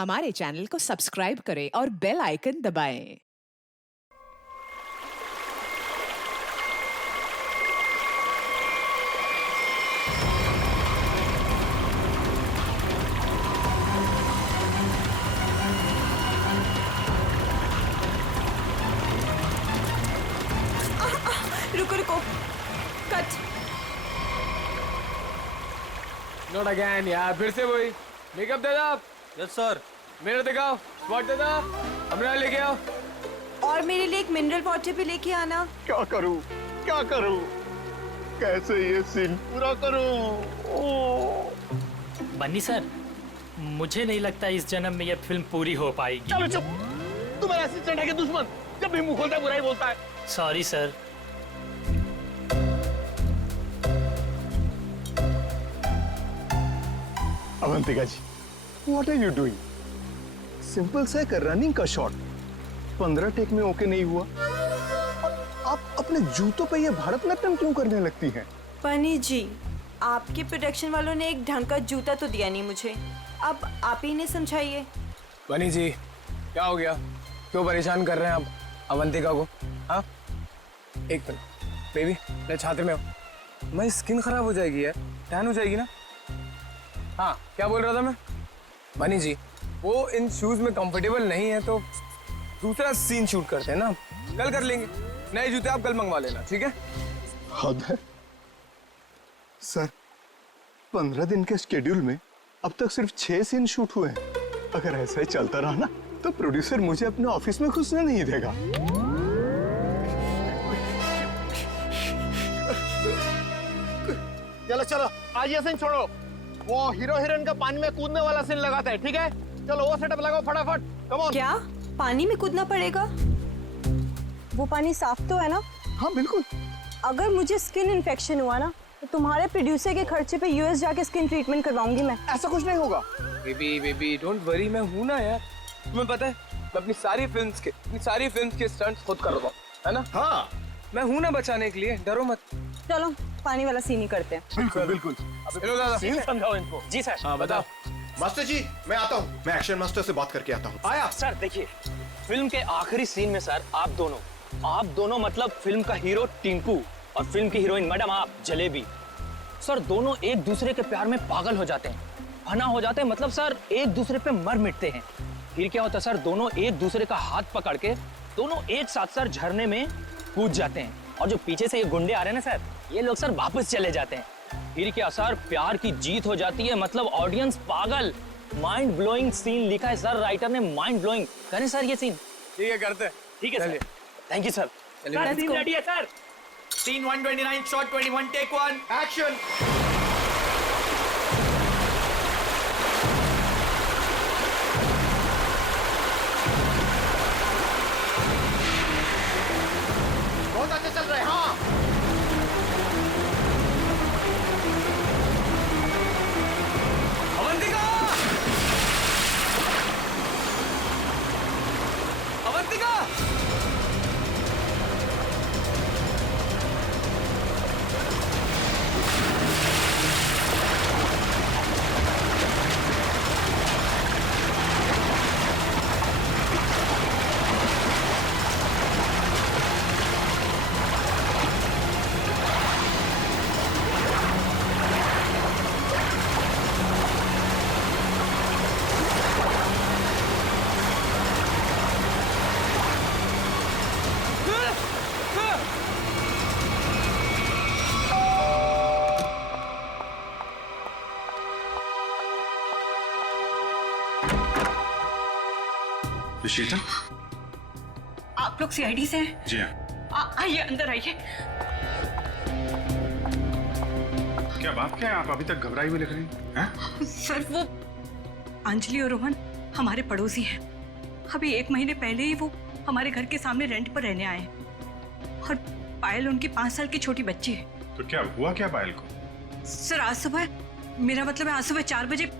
हमारे चैनल को सब्सक्राइब करें और बेल आइकन दबाएं। रुको रुको, कट। नॉट अगेन यार, फिर से वही। मेकअप दे दो। Yes sir. मिरर दिखाओ, स्पॉट दे दो, हमरा लेके आओ। और मेरे लिए एक मिनरल वाटर भी लेके आना। क्या करूं, क्या करूं, कैसे ये सीन पूरा करूं? बन्नी सर, मुझे नहीं लगता इस जन्म में यह फिल्म पूरी हो पाएगी। चलो चुप, तुम्हारा असिस्टेंट है कि दुश्मन? जब भी मुंह खोलता है बुराई बोलता है। Sorry sir. Avantika ji, what are you doing? Simple सा एक रनिंग का शॉट 15 टेक में ओके नहीं हुआ। आप अपने जूतों पे ये भारतनाट्यम क्यों करने लगती हैं? पनी जी, आपके प्रोडक्शन वालों ने एक ढंग का जूता तो दिया नहीं मुझे, अब आप ही ने समझाइए। बनी जी, क्या हो गया? क्यों परेशान कर रहे हैं आप अवंतिका को? हाँ, एक मिनट बेबी, मैं छात्र में हूँ। मेरी स्किन खराब हो जाएगी यार, टैन हो जाएगी ना। हाँ, क्या बोल रहा था मैं? बनी जी, वो इन शूज में कंफर्टेबल नहीं है तो दूसरा सीन शूट करते हैं ना, कल कर लेंगे। नए जूते आप कल मंगवा लेना, ठीक है? हद है सर, 15 दिन के शेड्यूल में अब तक सिर्फ 6 सीन शूट हुए हैं। अगर ऐसा ही चलता रहा ना तो प्रोड्यूसर मुझे अपने ऑफिस में घुसने नहीं देगा। चलो चलो, आज ये सीन छोड़ो, वो हीरो हीरोइन का पानी में कूदने वाला सीन लगाते हैं, ठीक है? चलो वो सेटअप लगाओ फटाफट, कम ऑन। क्या पानी में कूदना पड़ेगा? वो पानी साफ तो है ना? हाँ बिल्कुल। अगर मुझे स्किन इन्फेक्शन हुआ ना तो तुम्हारे प्रोड्यूसर के खर्चे पे यूएस जाके स्किन ट्रीटमेंट करवाऊंगी मैं। ऐसा कुछ नहीं होगा। बेबी डोंट वरी, मैं हूं ना यार। तुम्हें पता है, मैं अपनी सारी फिल्म्स के स्टंट्स खुद कर रहा हूं, है ना? हाँ मैं हूं ना बचाने के लिए, डरो मत। चलो पानी वाला सीन ही करते हैं। बिल्कुल बिल्कुल। हेलो दादा, सीन समझाओ इनको। जी सर। हाँ बताओ। मास्टर जी, मैं आता हूँ, मैं एक्शन मास्टर से बात करके आता हूँ। आया सर देखिए, फिल्म के आखिरी सीन में सर आप दोनों मतलब फिल्म का हीरो टिंकू और फिल्म की हीरोइन मैडम आप जलेबी, सर दोनों एक दूसरे के प्यार में पागल हो जाते हैं, फना हो जाते हैं, मतलब सर एक दूसरे पे मर मिटते हैं। फिर क्या होता है सर, दोनों एक दूसरे का हाथ पकड़ के दोनों एक साथ सर झरने में कूद जाते हैं, और जो पीछे से ये गुंडे आ रहे हैं ना सर, ये लोग सर वापस चले जाते हैं। फिर क्या सर, प्यार की जीत हो जाती है, मतलब ऑडियंस पागल। माइंड ब्लोइंग सीन लिखा है सर, राइटर ने माइंड ब्लोइंग। करें सर ये सीन? ठीक है, करते हैं। ठीक है सर, थैंक यू सर। चलिए। सीन रेडी है sir. Scene 129 shot 21 take 1 action. बहुत अच्छे चल रहे हैं। हाँ अवंतिका! अवंतिका! विशेषा, आप लोग सीआईडी से हैं? जी हाँ। आइए अंदर आइए। क्या बात क्या है, आप अभी तक घबराई हुई लग रही हैं? सर वो अंजलि और रोहन हमारे पड़ोसी हैं। अभी 1 महीने पहले ही वो हमारे घर के सामने रेंट पर रहने आए हैं, और पायल उनकी 5 साल की छोटी बच्ची है। तो क्या हुआ क्या पायल को? सर आज सुबह, मेरा मतलब है आज सुबह 4 बजे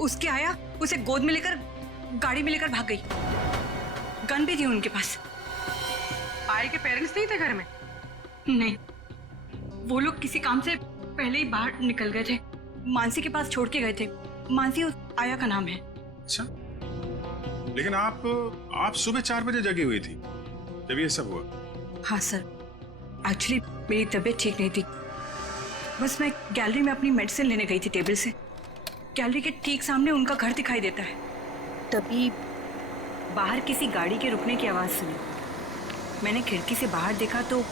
उसके आया, उसे गोद में लेकर गाड़ी में लेकर भाग गई। गन भी थी उनके पास। पायल के पेरेंट्स नहीं थे घर में? नहीं, वो लोग किसी काम से पहले ही बाहर निकल गए थे, मानसी के पास छोड़ के गए थे। मानसी उस आया का नाम है। अच्छा, लेकिन आप सुबह 4 बजे जगी हुई थी जब ये सब हुआ। हाँ सर, एक्चुअली मेरी तबीयत ठीक नहीं थी। बस मैं गैलरी में अपनी मेडिसिन लेने गई थी टेबल से। गैलरी के ठीक सामने उनका घर दिखाई देता है। तभी बाहर किसी गाड़ी के रुकने की आवाज़ सुनी। मैंने खिड़की से बाहर देखा तो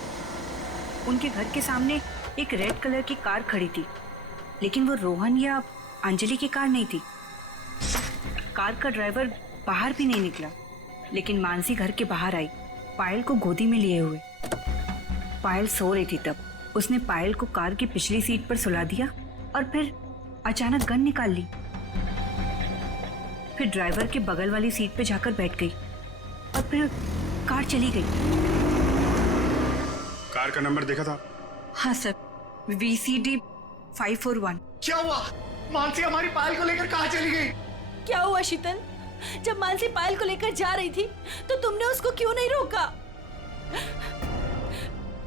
उनके घर के सामने एक रेड कलर की कार खड़ी थी, लेकिन वो रोहन या अंजलि की कार नहीं थी। कार का ड्राइवर बाहर भी नहीं निकला, लेकिन मानसी घर के बाहर आई, पायल को गोदी में लिए हुए। पायल सो रही थी तब। उसने पायल को कार की पिछली सीट पर सुला दिया और फिर अचानक गन निकाल ली। फिर ड्राइवर के बगल वाली सीट पे जाकर बैठ गई और फिर कार चली गई। कार का नंबर देखा था? हाँ सर, VCD 541। क्या हुआ? मानसी हमारी पायल को लेकर कहाँ चली गई? क्या हुआ शीतल? जब मानसी पायल को लेकर जा रही थी तो तुमने उसको क्यों नहीं रोका?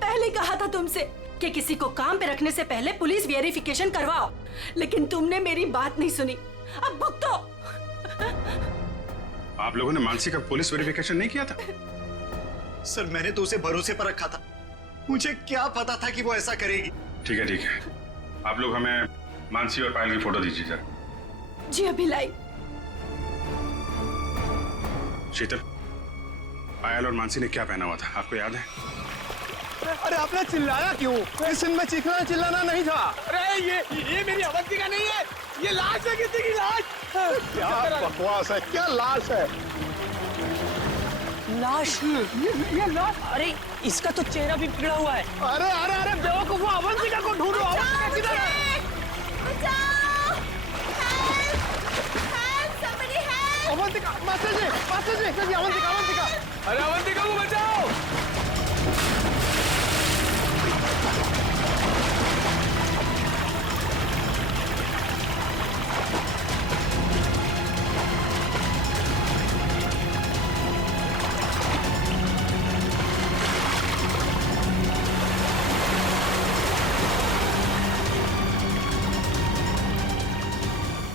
पहले कहा था तुमसे कि किसी को काम पे रखने से पहले पुलिस वेरिफिकेशन करवाओ, लेकिन तुमने मेरी बात नहीं सुनी। अब भुगतो। आप लोगों ने मानसी का पुलिस वेरिफिकेशन नहीं किया था? सर मैंने तो उसे भरोसे पर रखा था, मुझे क्या पता था कि वो ऐसा करेगी। ठीक है, आप लोग हमें मानसी और पायल की फोटो दीजिए जरा। जी अभी लाई। शीतल, पायल और मानसी ने क्या पहना हुआ था आपको याद है? अरे आपने चिल्लाया क्यों? इस सीन में चीखना चिल्लाना नहीं था। अरे ये मेरी अवंतिका नहीं है, ये लाश है, किसी की लाश। क्या बकवास है, क्या लाश है? लाश? ये लाश। अरे इसका तो चेहरा भी बिगड़ा हुआ है। अरे अरे अरे बेवकूफ, अवंतिका को ढूंढो। अवंतिका किधर है? अवंतिका, मास्टर जी, अवंतिका। अरे अवंतिका को बचाओ।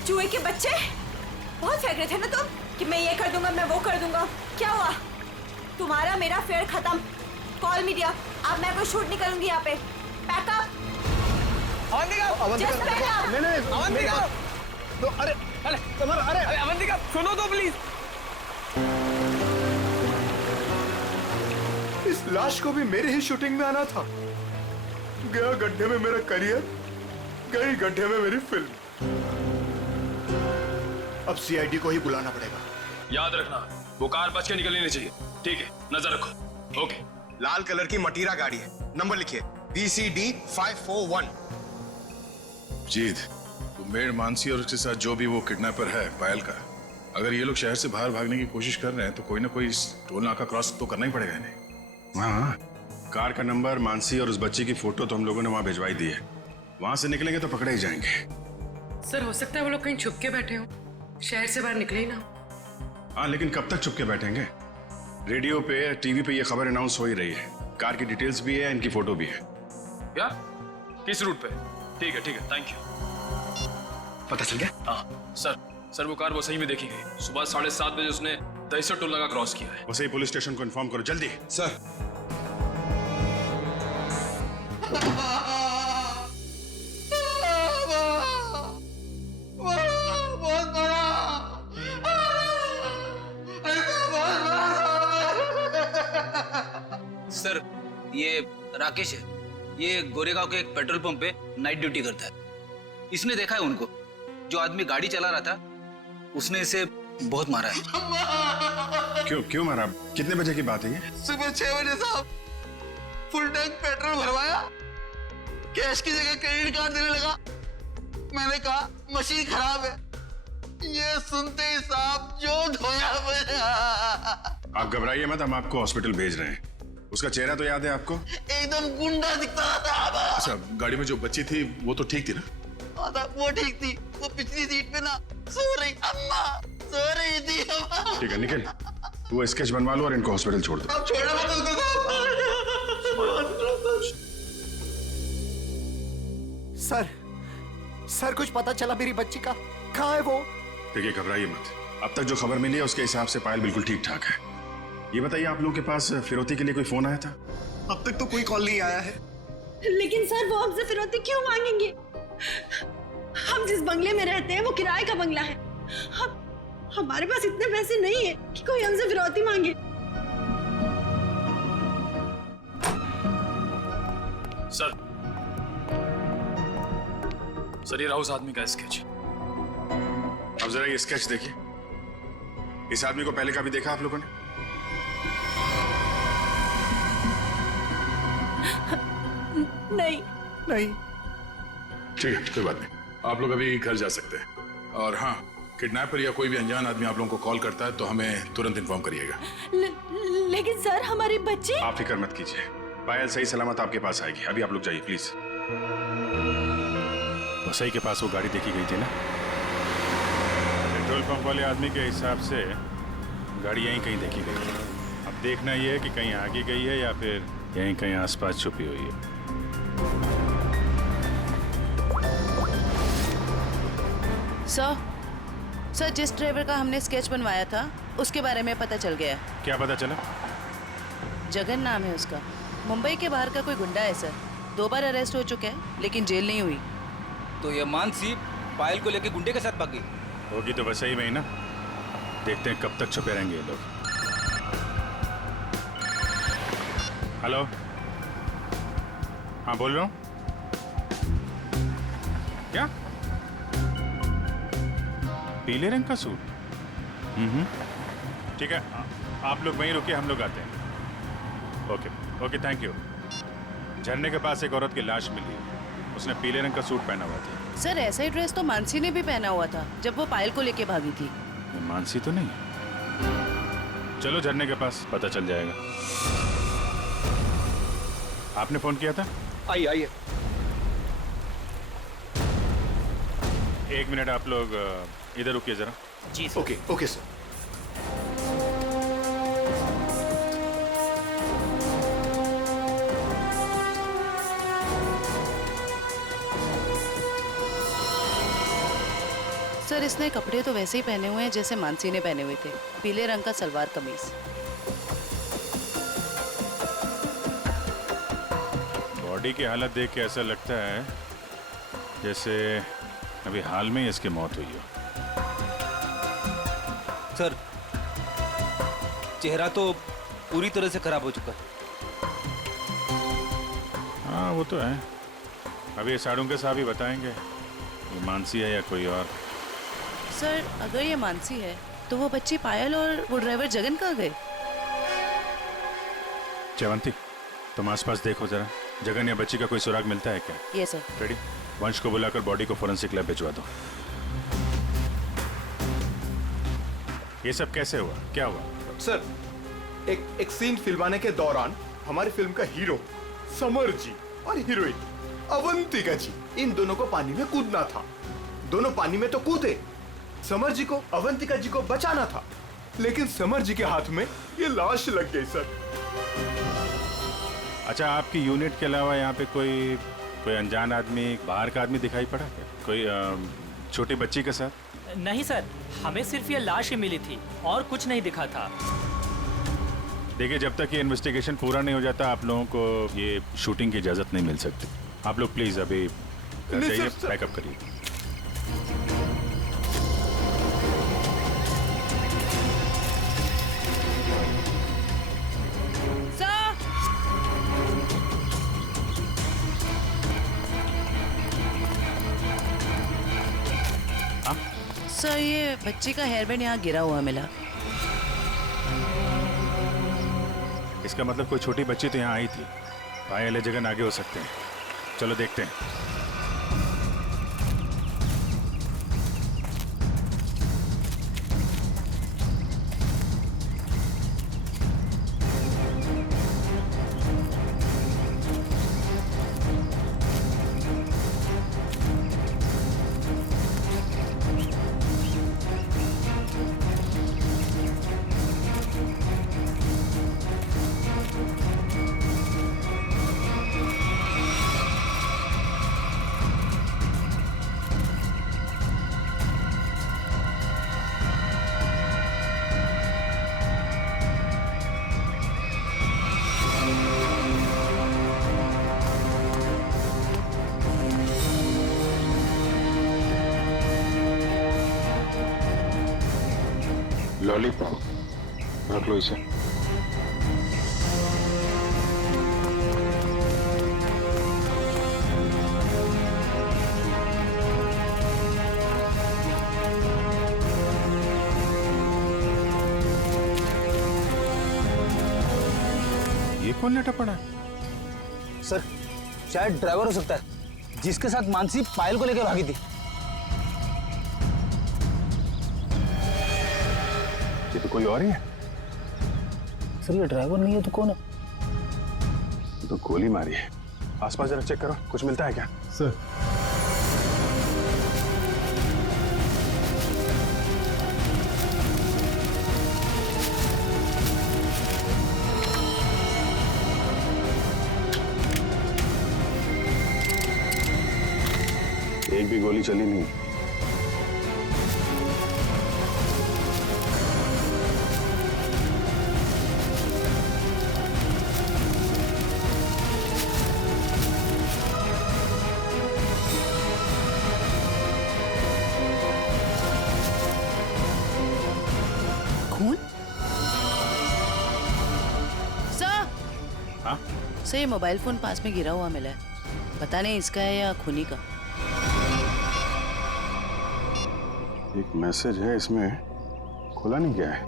चूहे के बच्चे, बहुत फेंक रहे थे ना तुम कि मैं ये कर दूंगा, मैं वो कर दूंगा। क्या हुआ? तुम्हारा मेरा फेयर खत्म। कॉल मीडिया, अब मैं कोई शूट नहीं करूंगी यहाँ पे। पैकअप। अवंतिका, तो अरे अरे अवंतिका सुनो तो प्लीज। इस लाश को भी मेरी ही शूटिंग में आना था। गया गड्ढे में मेरा करियर, गई गड्ढे में मेरी फिल्म। अब CID को ही बुलाना पड़ेगा। याद रखना, वो कार बच के निकलनी नहीं चाहिए। ठीक है, नजर रखो। ओके। लाल कलर की मटीरा गाड़ी है, नंबर लिखिए VCD 541। जीत, मेड मानसी और उसके साथ जो भी वो किडनैपर है पायल का, अगर ये लोग शहर से बाहर भागने की कोशिश कर रहे हैं तो कोई ना कोई टोल नाका क्रॉस तो करना ही पड़ेगा इन्हें। हाँ, कार का नंबर, मानसी और उस बच्ची की फोटो तो हम लोगों ने वहां भिजवाई दी है। वहां से निकलेंगे तो पकड़े ही जाएंगे। सर हो सकता है वो लोग कहीं छुप के बैठे हो, शहर से बाहर निकले ही ना। हाँ, लेकिन कब तक चुप के बैठेंगे? रेडियो पे, टीवी पे ये खबर अनाउंस हो ही रही है। कार की डिटेल्स भी है, इनकी फोटो भी है। क्या? किस रूट पे? ठीक है, थैंक यू। पता चल गया? हाँ सर, वो कार वो सही में देखी गई। सुबह 7:30 बजे उसने दहिसर टोल नाका क्रॉस किया है। वैसे ही पुलिस स्टेशन को इन्फॉर्म करो जल्दी। सर। सर, ये राकेश है। ये गोरेगांव के एक पेट्रोल पंप पे नाइट ड्यूटी करता है। इसने देखा है उनको। जो आदमी गाड़ी चला रहा था उसने इसे बहुत मारा है। क्यों मारा? कितने बजे की बात है ये? सुबह 6 बजे साहब। फुल टैंक पेट्रोल भरवाया, कैश की जगह क्रेडिट कार्ड देने लगा। मैंने कहा मशीन खराब है। ये सुनते ही साहब जो धोया मेरा। आप घबराइए मत, हम आपको हॉस्पिटल भेज रहे हैं। उसका चेहरा तो याद है आपको? एकदम गुंडा दिखता था। अच्छा, गाड़ी में जो बच्ची थी वो तो ठीक थी ना? वो ठीक थी। वो पिछली सीट पे ना सो रही अम्मा, सो रही थी अम्मा। ठीक है निखिल, वो स्केच बनवा लो और इनको हॉस्पिटल छोड़ दो। अब छोड़ो मत उसको। सर कुछ पता चला मेरी बच्ची का? कहाँ है वो? देखिए घबराइए मत, अब तक जो खबर मिली है उसके हिसाब से पायल बिल्कुल ठीक ठाक है। ये बताइए आप लोगों के पास फिरौती के लिए कोई फोन आया था? अब तक तो कोई कॉल नहीं आया है। लेकिन सर वो हमसे फिरौती क्यों मांगेंगे? हम जिस बंगले में रहते हैं वो किराए का बंगला है। हमारे पास इतने पैसे नहीं है कि कोई हमसे फिरौती मांगे। सर ये रहा उस आदमी का स्केच। अब जरा ये स्केच देखिए, इस आदमी को पहले कभी देखा आप लोगों ने? नहीं नहीं। ठीक है, कोई बात नहीं, आप लोग अभी घर जा सकते हैं। और हाँ, किडनैपर या कोई भी अनजान आदमी आप लोगों को कॉल करता है तो हमें तुरंत इन्फॉर्म करिएगा। लेकिन सर हमारे बच्चे। आप फिक्र मत कीजिए, पायल सही सलामत आपके पास आएगी। अभी आप लोग जाइए प्लीज। वसई के पास वो गाड़ी देखी गई थी ना? पेट्रोल पंप वाले आदमी के हिसाब से गाड़ी यहीं कहीं देखी गई है। अब देखना ये है कि कहीं आगे गई है या फिर यहीं कहीं आसपास छुपी हुई है। सर जिस ड्राइवर का हमने स्केच बनवाया था उसके बारे में पता चल गया। क्या पता चला? जगन नाम है उसका, मुंबई के बाहर का कोई गुंडा है सर। 2 बार अरेस्ट हो चुका है लेकिन जेल नहीं हुई। तो ये मानसी पायल को लेके गुंडे के साथ भागी होगी तो वैसे ही में ही ना। देखते हैं कब तक छुपे रहेंगे ये लोग। हेलो, हाँ बोल रहा हूँ। क्या? पीले रंग का सूट? ठीक है, आप लोग वहीं रुकिए, हम लोग आते हैं। Okay okay, thank you. झरने के पास एक औरत की लाश मिली है, उसने पीले रंग का सूट पहना हुआ था। सर ऐसा ही ड्रेस तो मानसी ने भी पहना हुआ था जब वो पायल को लेके भागी थी। ये मानसी तो नहीं? चलो झरने के पास, पता चल जाएगा। आपने फोन किया था? आइए आइए। 1 मिनट, आप लोग इधर रुकिए जरा। जी ओके ओके सर। सर इसने कपड़े तो वैसे ही पहने हुए हैं जैसे मानसी ने पहने हुए थे, पीले रंग का सलवार कमीज। बॉडी की हालत देख के ऐसा लगता है जैसे अभी हाल में ही इसकी मौत हुई हो। सर चेहरा तो पूरी तरह से खराब हो चुका है। हाँ वो तो है, अभी ये साड़ू के साहब ही बताएंगे ये मानसी है या कोई और। सर अगर ये मानसी है तो वो बच्ची पायल और वो ड्राइवर जगन कहाँ गए? जयवंती तुम आसपास देखो जरा, जगन या बच्ची का कोई सुराग मिलता है क्या? ये सर। रेडी, वंश को बुलाकर बॉडी को फोरेंसिक लैब भिजवा दो। ये सब कैसे हुआ, क्या हुआ? सर एक सीन फिल्माने के दौरान हमारी फिल्म का हीरो समर जी और हीरोइन अवंतिका जी, इन दोनों को पानी में कूदना था। दोनों पानी में तो कूदे, समर जी को अवंतिका जी को बचाना था, लेकिन समर जी के हाथ में ये लाश लग गई सर। अच्छा, आपकी यूनिट के अलावा यहाँ पे कोई अनजान आदमी, बाहर का आदमी दिखाई पड़ा क्या? कोई छोटी बच्ची के साथ? नहीं सर, हमें सिर्फ ये लाश ही मिली थी और कुछ नहीं दिखा था। देखिए जब तक ये इन्वेस्टिगेशन पूरा नहीं हो जाता आप लोगों को ये शूटिंग की इजाजत नहीं मिल सकती। आप लोग प्लीज अभी घर जाइए, पैकअप करिए। सर ये बच्ची का हेयरबैंड यहाँ गिरा हुआ मिला। इसका मतलब कोई छोटी बच्ची तो यहाँ आई थी। पायल या जगन आगे हो सकते हैं, चलो देखते हैं। लॉलीपॉप रख लो इसे। ये कौन लेटा पड़ा है? सर शायद ड्राइवर हो सकता है, जिसके साथ मानसी पायल को लेकर भागी थी। ये तो कोई और ही है। सर ये ड्राइवर नहीं है तो कौन है? तो गोली मारी है। आसपास जरा चेक करो, कुछ मिलता है क्या? सर एक भी गोली चली नहीं। खून? सर हाँ? सर ये मोबाइल फोन पास में गिरा हुआ मिला है, पता नहीं इसका है या खूनी का। एक मैसेज है इसमें, खुला नहीं गया है।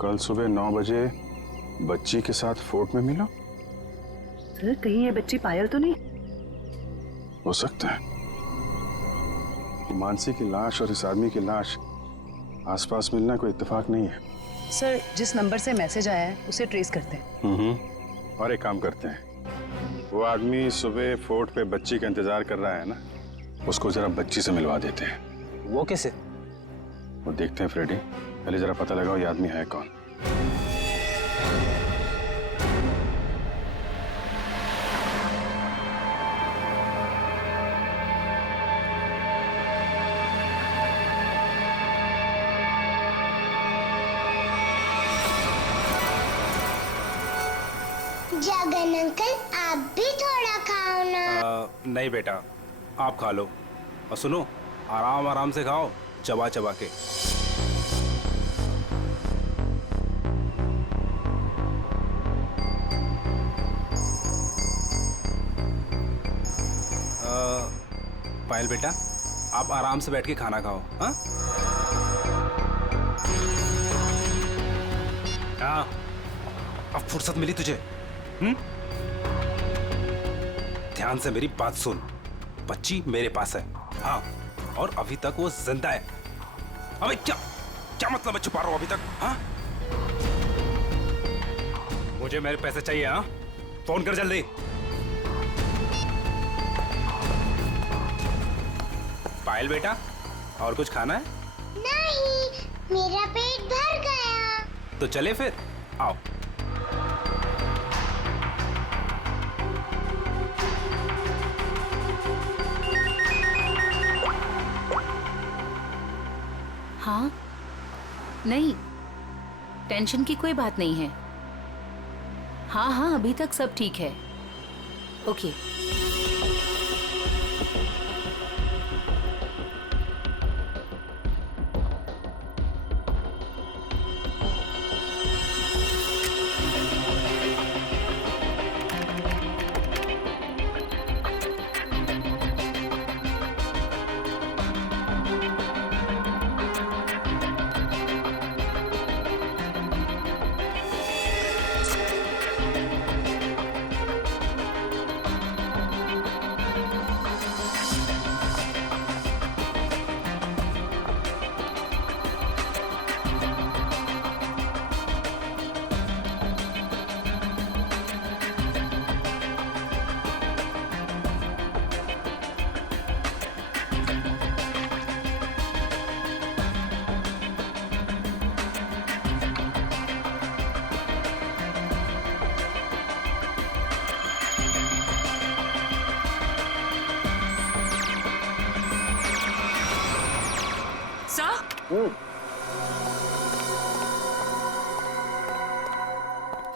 कल सुबह 9 बजे बच्ची के साथ फोर्ट में मिला। सर कहीं ये बच्ची पायल तो नहीं? हो सकता है। मानसी की लाश और इस आदमी की लाश आसपास मिलना कोई इत्तेफाक नहीं है। सर जिस नंबर से मैसेज आया है उसे ट्रेस करते हैं। और एक काम करते हैं, वो आदमी सुबह फोर्ट पे बच्ची का इंतजार कर रहा है ना, उसको जरा बच्ची से मिलवा देते हैं। वो कैसे? वो देखते हैं फ्रेडी, पहले जरा पता लगाओ ये आदमी है कौन। जगन अंकल आप भी थोड़ा खाओ ना। नहीं बेटा, आप खा लो और सुनो, आराम आराम से खाओ, चबा चबा के। पायल बेटा, आप आराम से बैठ के खाना खाओ। हाँ हाँ, अब फुर्सत मिली तुझे? ध्यान से मेरी बात सुन, बच्ची मेरे पास है। हाँ, और अभी तक वो जिंदा है। अबे क्या क्या मतलब है छुपा रहा हूं अभी तक? हाँ, मुझे मेरे पैसे चाहिए। हाँ, फोन कर जल्दी। पायल बेटा, और कुछ खाना है? नहीं, मेरा पेट भर गया। तो चले फिर, आओ। हाँ, नहीं, टेंशन की कोई बात नहीं है। हाँ हाँ, अभी तक सब ठीक है। ओके।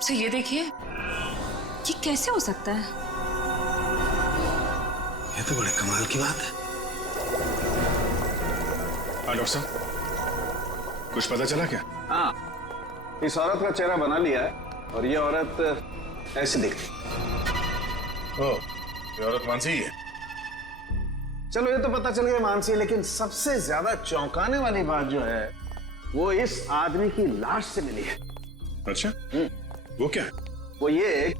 सर ये देखिए, ये कैसे हो सकता है? ये तो बड़े कमाल की बात है। हाँ डॉक्टर साहब, कुछ पता चला क्या? हाँ, इस औरत का चेहरा बना लिया है और ये औरत ऐसी दिखती। ओ, ये औरत मानसी ही है। चलो ये तो पता चल गया मानसी, लेकिन सबसे ज्यादा चौंकाने वाली बात जो है वो इस आदमी की लाश से मिली है। अच्छा, वो क्या? वो ये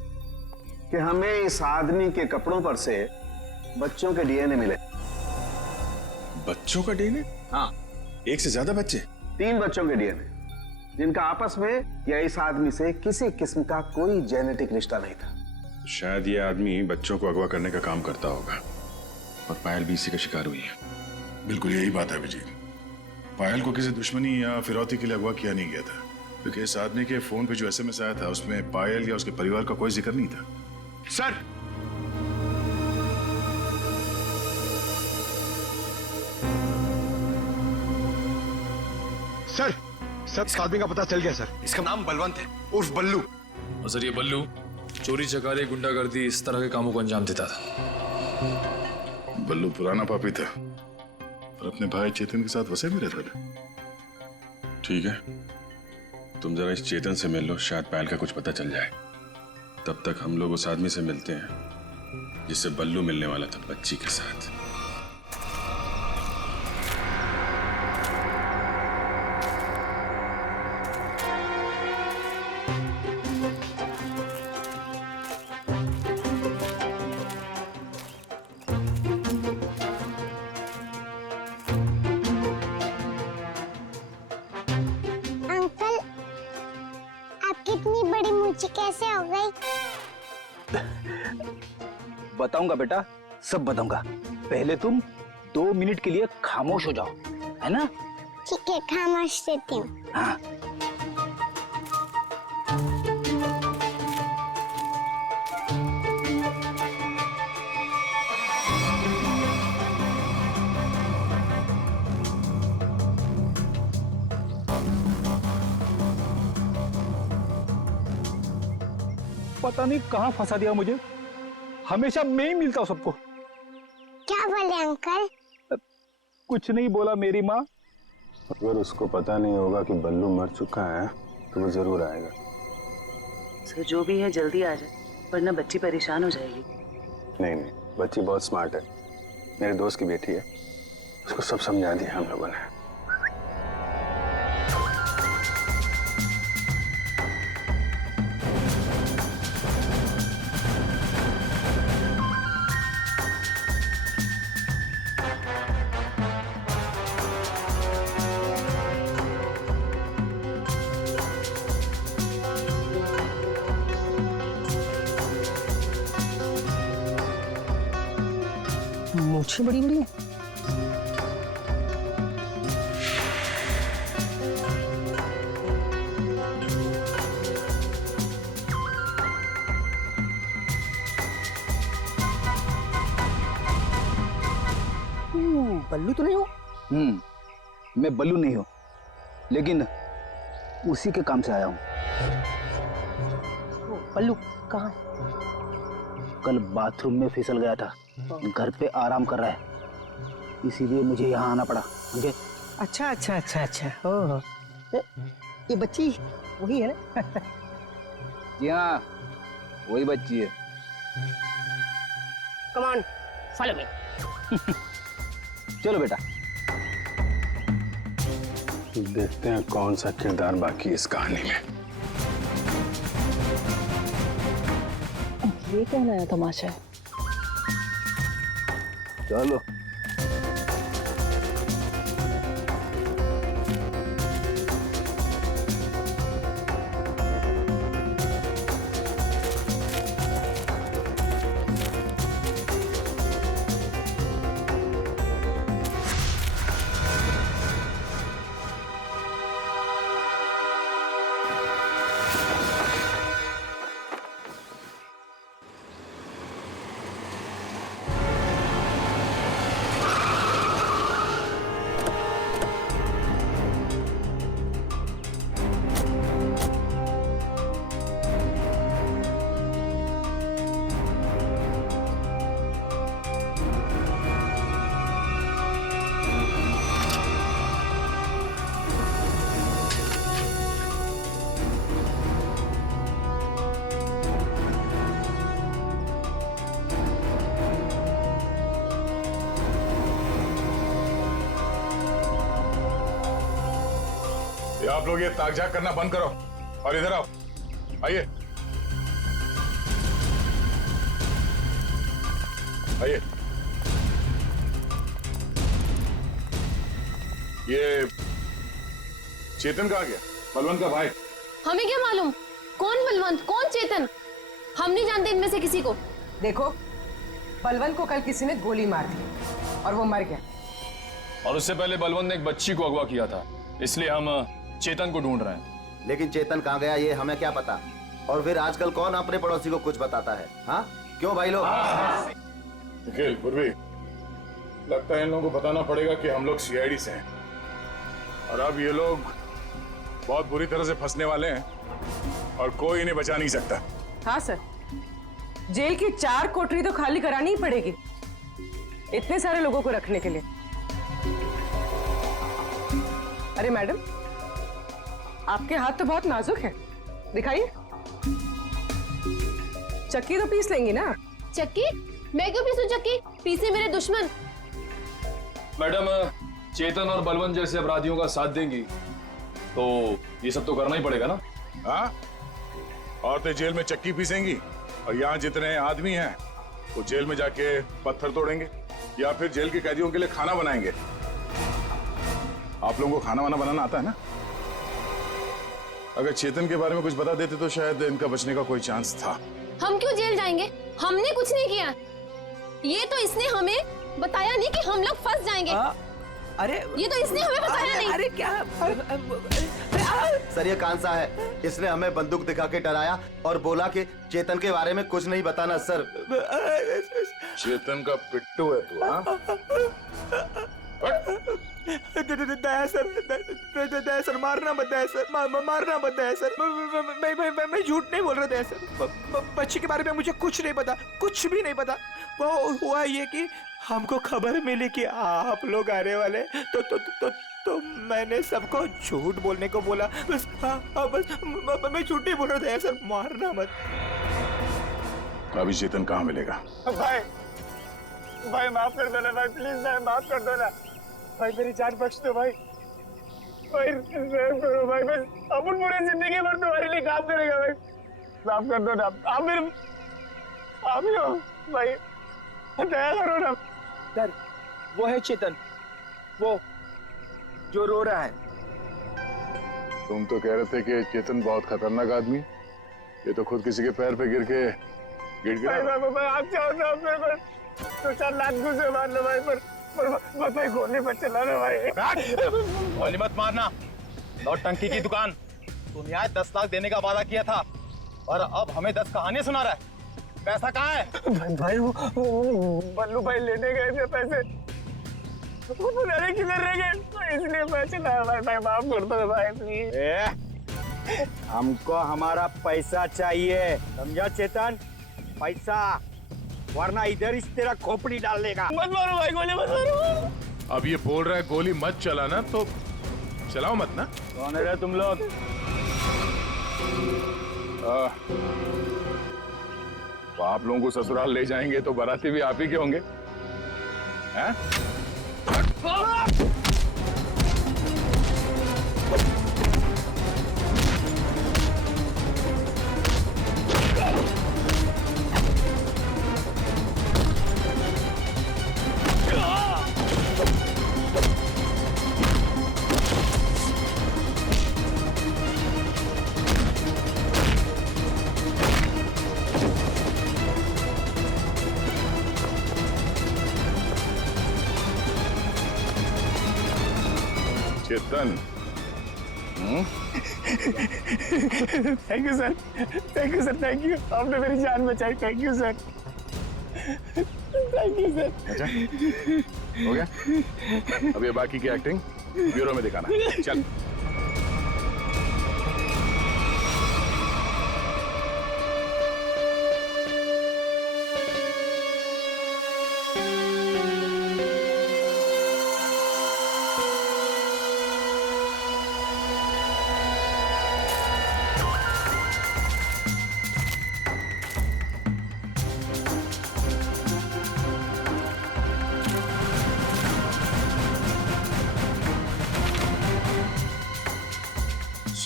कि हमें इस आदमी के कपड़ों पर से बच्चों के डीएनए मिले। बच्चों का डीएनए? हाँ, एक से ज्यादा बच्चे? 3 बच्चों के डीएनए, जिनका आपस में या इस आदमी से किसी किस्म का कोई जेनेटिक रिश्ता नहीं था। शायद ये आदमी बच्चों को अगवा करने का काम करता होगा और पायल भी इसी का शिकार हुई है। बिल्कुल यही बात है अभिजीत। पायल को किसी दुश्मनी या फिरौती के लिए अगवा किया नहीं गया था, क्योंकि इस आदमी के फोन पे जो एसएमएस आया था उसमें पायल या उसके परिवार का कोई जिक्र नहीं था। सर, सर, इस आदमी का पता चल गया सर। इसका नाम बलवंत है, उर्फ बल्लू। और सर ये बल्लू चोरी चकारी गुंडागर्दी इस तरह के कामों को अंजाम देता था। बल्लू पुराना पापी था और अपने भाई चेतन के साथ वैसे भी रहता था। ठीक है, तुम जरा इस चेतन से मिल लो, शायद पायल का कुछ पता चल जाए। तब तक हम लोग उस आदमी से मिलते हैं जिससे बल्लू मिलने वाला था बच्ची के साथ। अंकल, आपकी इतनी बड़ी मूंछ कैसे हो गई? बताऊंगा बेटा, सब बताऊंगा। पहले तुम 2 मिनट के लिए खामोश हो जाओ, है ना? ठीक है, खामोश रहती हूँ। हाँ। पता नहीं कहाँ फंसा दिया मुझे, हमेशा मैं ही मिलता हूँ सबको। क्या बोले अंकल? कुछ नहीं बोला मेरी माँ। अगर उसको पता नहीं होगा कि बल्लू मर चुका है तो वो जरूर आएगा। सर जो भी है जल्दी आ जाए, वरना बच्ची परेशान हो जाएगी। नहीं नहीं, बच्ची बहुत स्मार्ट है, मेरे दोस्त की बेटी है, उसको सब समझा दिया हम लोगों ने। मूछें बड़ी बड़ी हैं। बल्लू तो नहीं हो? मैं बल्लू नहीं हूँ, लेकिन उसी के काम से आया हूँ। बल्लू कहाँ? कल बाथरूम में फिसल गया था, घर पे आराम कर रहा है, इसीलिए मुझे यहाँ आना पड़ा। समझे? अच्छा अच्छा अच्छा अच्छा। ओह, ये बच्ची वही है ना? जी हाँ, वही बच्ची है। Come on, follow me. चलो बेटा। देखते हैं कौन सा किरदार बाकी इस कहानी में। ये क्या नया तमाशा है? चलो। ये आप लोग ये ताक-झाक करना बंद करो और इधर आओ। आइए आइए। ये चेतन कहाँ गया? बलवंत का भाई। हमें क्या मालूम कौन बलवंत कौन चेतन, हम नहीं जानते इनमें से किसी को। देखो, बलवंत को कल किसी ने गोली मार दी और वो मर गया। और उससे पहले बलवंत ने एक बच्ची को अगवा किया था, इसलिए हम चेतन को ढूंढ रहे हैं। लेकिन चेतन कहाँ गया ये हमें क्या पता। और फिर आजकल कौन अपने पड़ोसी को कुछ बताता है? हाँ क्यों भाई लोग? निखिल, पूर्वी, लगता है इन लोगों को बताना पड़ेगा कि हम लोग सीआईडी से हैं और अब ये लोग बहुत बुरी तरह से फंसने वाले हैं और कोई इन्हें बचा नहीं सकता। हाँ सर, जेल की 4 कोठरी तो खाली करानी ही पड़ेगी इतने सारे लोगों को रखने के लिए। अरे मैडम, आपके हाथ तो बहुत नाजुक है, दिखाइए। चक्की तो पीस लेंगी ना? चक्की? मैं क्यों पीसूं चक्की? पीसे मेरे दुश्मन। मैडम, चेतन और बलवंत जैसे अपराधियों का साथ देंगी तो ये सब तो करना ही पड़ेगा ना। हाँ, औरतें जेल में चक्की पीसेंगी और यहाँ जितने आदमी हैं वो जेल में जाके पत्थर तोड़ेंगे या फिर जेल के कैदियों के लिए खाना बनाएंगे। आप लोगों को खाना वाना बनाना आता है ना? अगर चेतन के बारे में कुछ बता देते तो शायद इनका बचने का कोई चांस था। हम क्यों जेल जाएंगे? हमने कुछ नहीं किया। ये तो इसने हमें बताया नहीं कि हम लोग फंस जाएंगे। अरे ये तो इसने हमें बताया नहीं। अरे क्या? सर ये कांसा है, इसने हमें बंदूक दिखा के डराया और बोला कि चेतन के बारे में कुछ नहीं बताना। सर चेतन का पिट्टू है तू? हाँ, दया सर, मारना मत दया सर, मारना मत दया सर। मैं झूठ नहीं बोल रहा दया सर। बच्ची के बारे में मुझे कुछ नहीं पता, कुछ भी नहीं पता। वो हुआ ये कि हमको खबर मिली कि आप लोग आने वाले, तो मैंने सबको झूठ बोलने को बोला। बस बस मैं झूठ नहीं बोल रहा था सर, मारना मत। अभी चेतन कहाँ मिलेगा? भाई माफ कर दो ना भाई, प्लीज भाई माफ कर दो ना भाई, मेरी जान बख्श दो भाई। भाई करो भाई, बस अपन पूरी जिंदगी भर तुम्हारे लिए काम करेगा भाई, माफ कर दो ना। आप ही हो भाई, दया करो ना। सर वो है चेतन, वो जो रो रहा है। तुम तो कह रहे थे कि चेतन बहुत खतरनाक आदमी, ये तो खुद किसी के पैर पे गिर के गिर गया। भाई आप चाहो तो आप मेरे को 2-4 लाख घुसे मार लो भाई, पर भाई गोली मत चलाना भाई। गोली मत मारना, नौटंकी की दुकान। तुम यहाँ 10 लाख देने का वादा किया था और अब हमें 10 कहानियां सुना रहा है। पैसा कहाँ है? भाई वो बल्लू भाई लेने गए थे पैसे, वो पता नहीं किधर रह गए, तो इसलिए मैं चला। भाई माफ कर दो भाई प्लीज। हमको हमारा पैसा चाहिए, समझा चेतन? पैसा, वरना इधर इस तेरा खोपड़ी डाल देगा। मत मारो भाई, गोली मत मारो। अब ये बोल रहा है गोली मत चलाना, तो चलाओ मत ना। कौन है रे तुम लोग? तो आप लोगों को ससुराल ले जाएंगे तो बाराती भी आप ही के होंगे, हैं? Chetan, thank you sir, thank you sir, thank you. आपने मेरी जान बचाई, thank you sir, thank you sir. अच्छा हो गया, अब ये बाकी की एक्टिंग ब्यूरो में दिखाना। चल।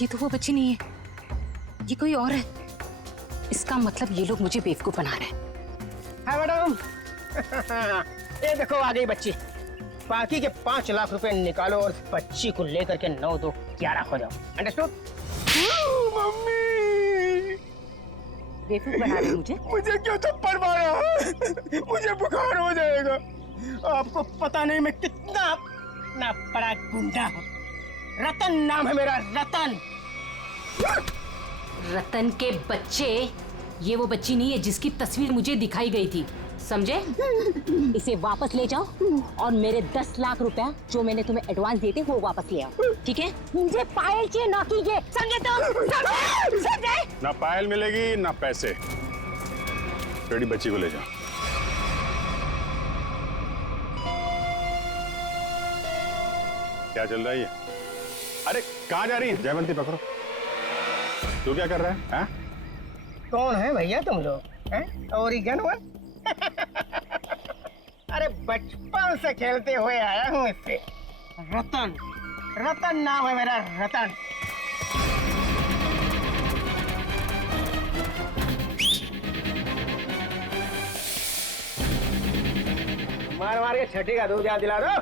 ये तो वो बच्ची नहीं है, ये कोई और है। इसका मतलब ये लोग मुझे बेवकूफ बना रहे हैं। हाँ मैडम, ये देखो आ गई बच्ची। बाकी के 5 लाख रुपए निकालो और बच्ची को लेकर के 9 2 11 हो जाओ। अंडरस्टूड? मम्मी बेवकूफ बना रहे मुझे। मुझे क्यों थप्पड़ मारा? मुझे बुखार हो जाएगा। आपको पता नहीं मैं कितना ना बड़ा गुंडा हूँ। रतन नाम है मेरा, रतन। रतन के बच्चे, ये वो बच्ची नहीं है जिसकी तस्वीर मुझे दिखाई गई थी, समझे? इसे वापस ले जाओ और मेरे 10 लाख रुपया जो मैंने तुम्हें एडवांस दिए थे वो वापस ले आओ, ठीक है? मुझे पायल चाहिए, ना कि ये, समझे तुम? समझे? ना पायल मिलेगी ना पैसे। रेडी, बच्ची को ले जाओ। क्या चल रहा है ये? अरे कहाँ जा रही है? जयवंती पकड़ो। तू क्या कर रहा है? हाँ? कौन है भैया तुम लोग? ओरिगन हुआ? अरे बचपन से खेलते हुए आया हूँ इससे। रतन, रतन नाम है मेरा, रतन। मार मार के छठी का दूध याद दिला दो।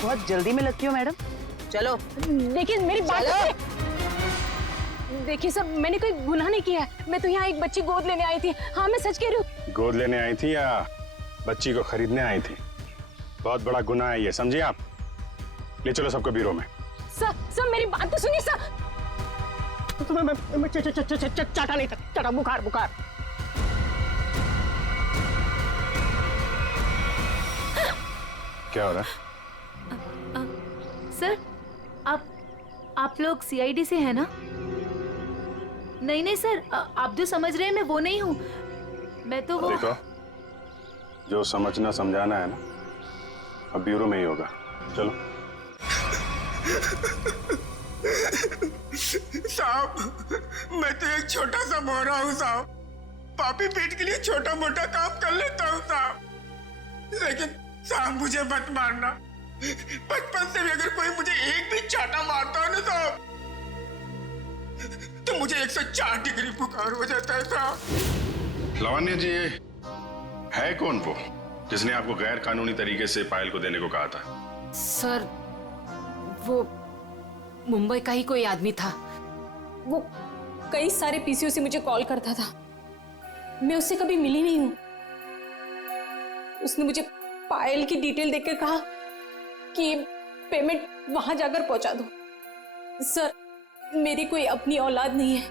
बहुत जल्दी में लगती हो मैडम, चलो। देखिए मेरी बात, देखिए सर, मैंने कोई गुनाह नहीं किया है। मैं तो यहाँ एक बच्ची गोद लेने आई थी। हाँ मैं सच कह रही हूँ। गोद लेने आई थी या बच्ची को खरीदने आई थी? बहुत बड़ा गुनाह है ये, समझिए आप। ले चलो सबको ब्यूरो में। सर मेरी बात तो सुनिए सर। मैं चाटा नहीं था, चाटा बुखार बुखार। क्या हो रहा है? सर आप लोग सीआईडी से हैं ना? नहीं नहीं सर, आप जो समझ रहे हैं मैं वो नहीं हूँ। मैं तो वो... देखो, जो समझना समझाना है ना, अब ब्यूरो में ही होगा। चलो। साहब, मैं तो एक छोटा सा मोहरा हूँ साहब। पापी पेट के लिए छोटा मोटा काम कर लेता हूँ साहब। लेकिन साहब मुझे मत मारना। बचपन से भी अगर कोई मुझे एक भी चाटा मारता है ना साहब, तो मुझे 104 डिग्री बुखार हो जाता है साहब। लावण्य जी, है कौन वो जिसने आपको गैर कानूनी तरीके से पायल को देने को कहा था? सर वो मुंबई का ही कोई आदमी था। वो कई सारे पीसीओ से मुझे कॉल करता था। मैं उससे कभी मिली नहीं हूँ। उसने मुझे पायल की डिटेल देकर कहा कि पेमेंट वहां जाकर पहुंचा दो। सर मेरी कोई अपनी औलाद नहीं है,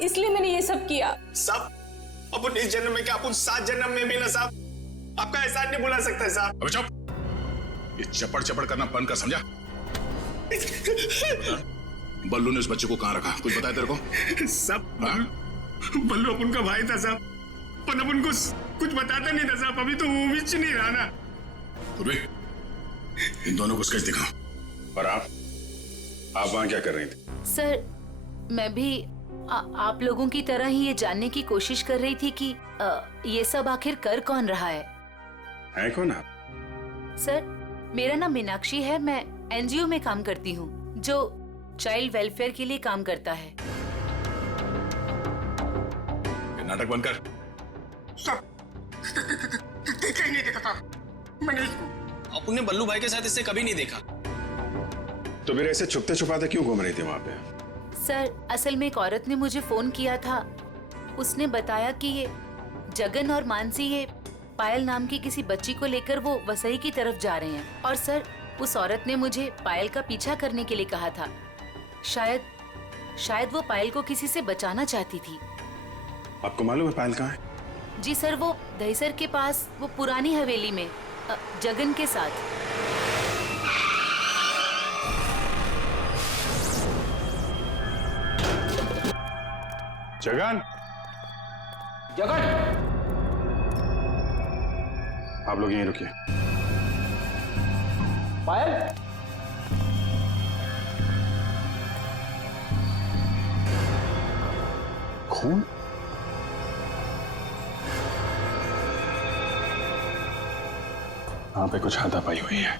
इसलिए मैंने ये सब किया। साहब, अपन इस जन्म में क्या, अपन 7 जन्म में भी ना साहब आपका एहसान नहीं भुला सकता साहब। अबे चुप, ये चपड़ चपड़ करना बंद कर, समझा? बल्लू ने उस बच्चे को कहाँ रखा, कुछ बताया तेरे को? सब बल्लू अपन का भाई था साहब, पर अपन को कुछ बताता नहीं था साहब। अभी तो वो भी नहीं रहा ना। इन दोनों को स्केच दिखाओ। और आप वहां क्या कर रही थी? सर मैं भी आप लोगों की तरह ही ये जानने की कोशिश कर रही थी कि ये सब आखिर कर कौन रहा है कौन आप? सर मेरा नाम मीनाक्षी है। मैं एनजीओ में काम करती हूँ जो चाइल्ड वेलफेयर के लिए काम करता है। नाटक बंद कर। देखा ही नहीं देखा था मैंने इसको। अपने बल्लू भाई के साथ इससे कभी नहीं देखा। तो फिर ऐसे छुपते छुपाते क्यों घूम रही थी वहां पे? सर असल में एक औरत ने मुझे फोन किया था। उसने बताया कि ये जगन और मानसी ये पायल नाम की किसी बच्ची को लेकर वो वसई की तरफ जा रहे हैं। और सर उस औरत ने मुझे पायल का पीछा करने के लिए कहा था। शायद वो पायल को किसी से बचाना चाहती थी। आपको मालूम है पायल कहाँ है? जी सर, वो दहीसर के पास वो पुरानी हवेली में जगन के साथ। जगन, जगन, आप लोग यहीं रुकिए। पायल खून? वहां पे कुछ हाथापाई हुई है।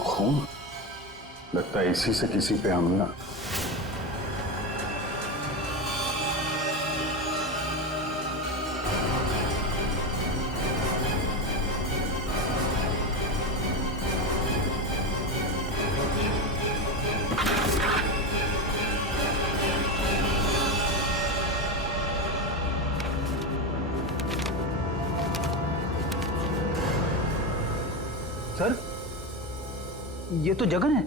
खून? लगता है इसी से किसी पे हमला। सर, ये तो जगन है।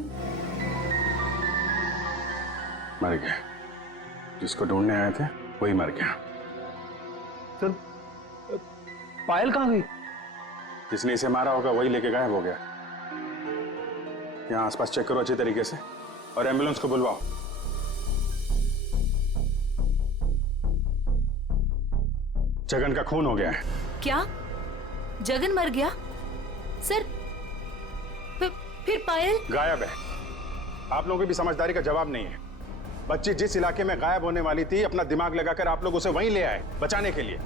मर गया। जिसको ढूंढने आए थे वही मर गया। सर, पायल कहाँ गई? जिसने इसे मारा होगा वही लेके गायब हो गया। यहाँ आसपास चेक करो अच्छी तरीके से और एम्बुलेंस को बुलवाओ। जगन का खून हो गया है। क्या? जगन मर गया? सर, फिर पायल गायब है। आप लोगों की भी समझदारी का जवाब नहीं है। बच्ची जिस इलाके में गायब होने वाली थी, अपना दिमाग लगाकर आप लोग उसे वहीं ले आए बचाने के लिए।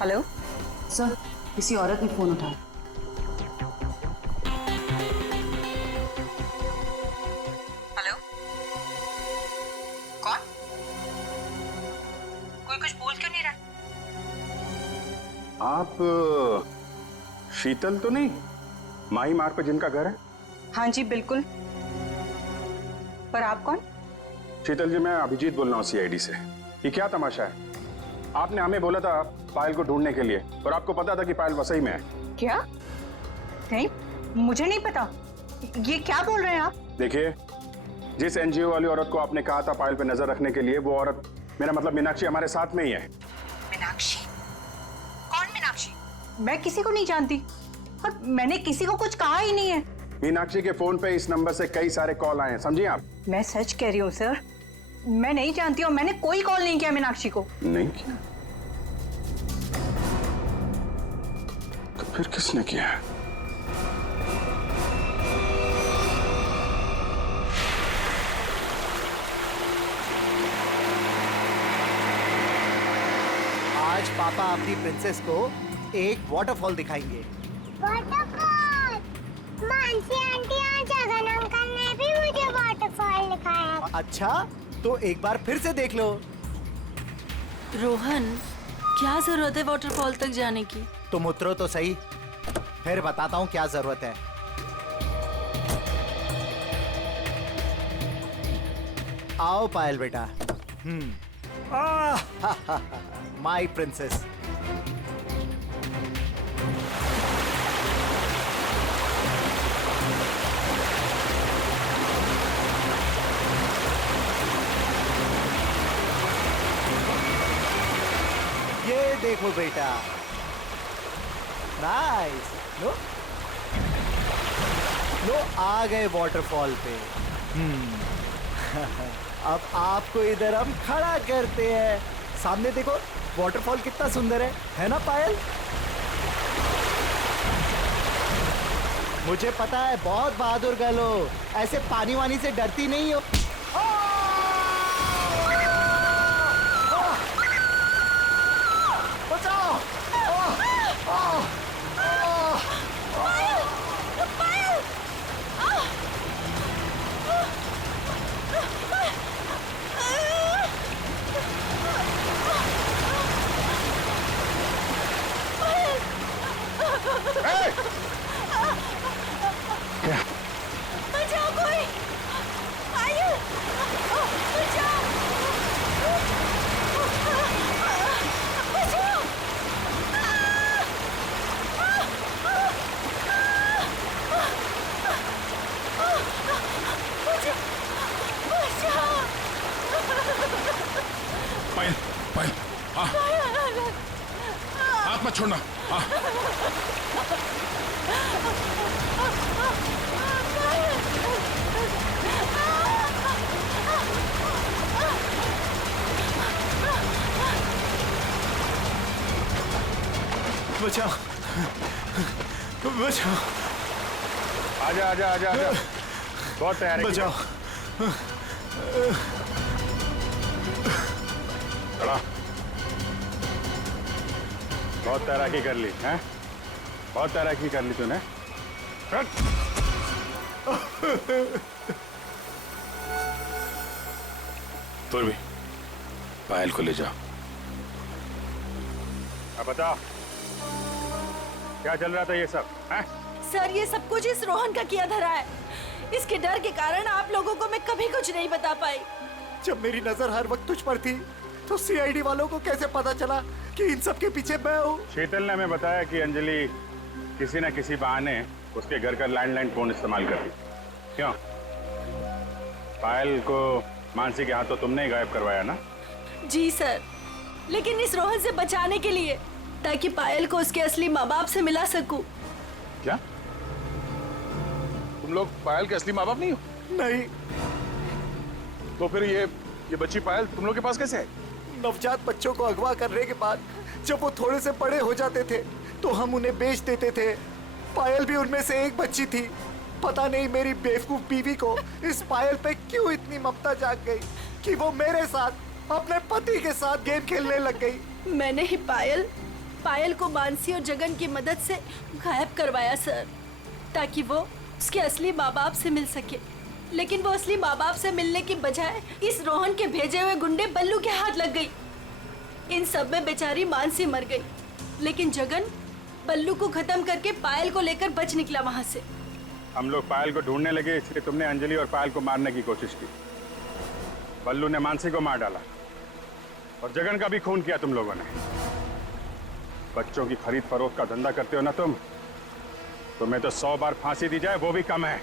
हेलो सर, किसी औरत ने फोन उठाया। हेलो, कौन? कोई कुछ बोल क्यों नहीं रहा? आप शीतल तो नहीं? माही मार्ग पर जिनका घर है? हाँ जी बिल्कुल। पर आप कौन? शीतल जी, मैं अभिजीत बोल रहा हूँ CID से। ये क्या तमाशा है? आपने हमें बोला था पायल को ढूंढने के लिए और आपको पता था कि पायल वसई में है। क्या? नहीं, मुझे नहीं पता। ये क्या बोल रहे हैं आप? देखिए, जिस NGO वाली औरत को आपने कहा था पायल पे नजर रखने के लिए, वो औरत, मेरा मतलब मीनाक्षी, हमारे साथ में ही है। मीनाक्षी? कौन मीनाक्षी? मैं किसी को नहीं जानती और मैंने किसी को कुछ कहा ही नहीं है। मीनाक्षी के फोन पे इस नंबर से कई सारे कॉल आए हैं, समझिए आप। मैं सच कह रही हूँ सर, मैं नहीं जानती और मैंने कोई कॉल नहीं किया मीनाक्षी को। नहीं किया? तो फिर किसने किया? आज पापा अपनी प्रिंसेस को एक वाटरफॉल दिखाएंगे। वाटरफॉल? मानसी आंटी और जगन अंकल ने भी मुझे वाटरफॉल दिखाया। अच्छा, तो एक बार फिर से देख लो। रोहन, क्या जरूरत है वाटरफॉल तक जाने की? तुम उतरो तो सही, फिर बताता हूँ क्या जरूरत है। आओ पायल बेटा। My princess. ये देखो बेटा, नाइस। लो लो, आ गए वाटरफॉल पे। अब आपको इधर हम खड़ा करते हैं। सामने देखो, वाटरफॉल कितना सुंदर है ना पायल? मुझे पता है बहुत बहादुर गर्ल हो, ऐसे पानी वानी से डरती नहीं हो। बचाओ! बचाओ कोई! पायल! छोड़ना। हाँ। बचाओ, बचाओ। आजा आजा आजा आजा। बहुत तैयार है। बचाओ। खड़ा। बहुत तैराकी कर ली हैं? बहुत तैराकी कर ली तूने। तुम भी पायल को ले जाओ। अब बताओ क्या चल रहा था ये सब हैं? सर ये सब कुछ इस रोहन का किया धरा है। इसके डर के कारण आप लोगों को मैं कभी कुछ नहीं बता पाई। जब मेरी नजर हर वक्त तुझ पर थी तो सीआईडी वालों को कैसे पता चला कि इन सब के पीछे मैं हूँ? शीतल ने हमें बताया कि अंजलि किसी न किसी बहाने उसके घर का लैंडलाइन फोन इस्तेमाल करती। क्यों? पायल को मानसी के हाथों तुमने ही गायब करवाया ना? जी सर, लेकिन इस रोहन से बचाने के लिए, ताकि पायल को उसके असली माँ बाप से मिला सकूं। क्या तुम लोग पायल के असली माँ बाप नहीं हो? नहीं। तो फिर ये बच्ची पायल तुम लोग के पास कैसे आई? नवजात बच्चों को अगवा करने के बाद जब वो थोड़े से बड़े हो जाते थे तो हम उन्हें बेच देते थे। पायल भी उनमें से एक बच्ची थी। पता नहीं मेरी बेवकूफ बीवी को इस पायल पे क्यों इतनी ममता जाग गई कि वो मेरे साथ अपने पति के साथ गेम खेलने लग गई। मैंने ही पायल को मानसी और जगन की मदद से गायब करवाया सर, ताकि वो उसके असली माँ बाप से मिल सके। लेकिन वो असली माँ बाप से मिलने की बजाय इस रोहन के भेजे हुए गुंडे बल्लू के हाथ लग गई। इन सब में बेचारी मानसी मर गई, लेकिन जगन बल्लू को खत्म करके पायल को लेकर बच निकला वहां से। हम लोग पायल को ढूंढने लगे, इसलिए तुमने अंजलि और पायल को मारने की कोशिश की। बल्लू ने मानसी को मार डाला और जगन का भी खून किया तुम लोगों ने। बच्चों की खरीद फरोख्त का धंधा करते हो ना तुम, तुम्हें तो 100 बार फांसी दी जाए वो भी कम है।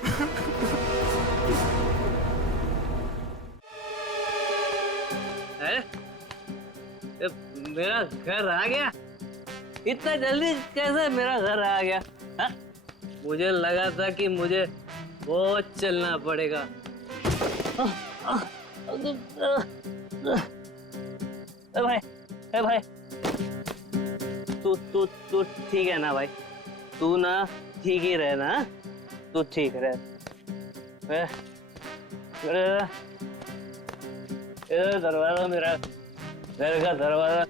मेरा घर आ गया? इतना जल्दी कैसे मेरा घर आ गया? हा? मुझे लगा था कि मुझे बहुत चलना पड़ेगा। भाई तू ठीक है ना भाई? तू ना ठीक ही रहे ना? तू ठीक रहे। इधर दरवाजा, मेरा घर का दरवाजा।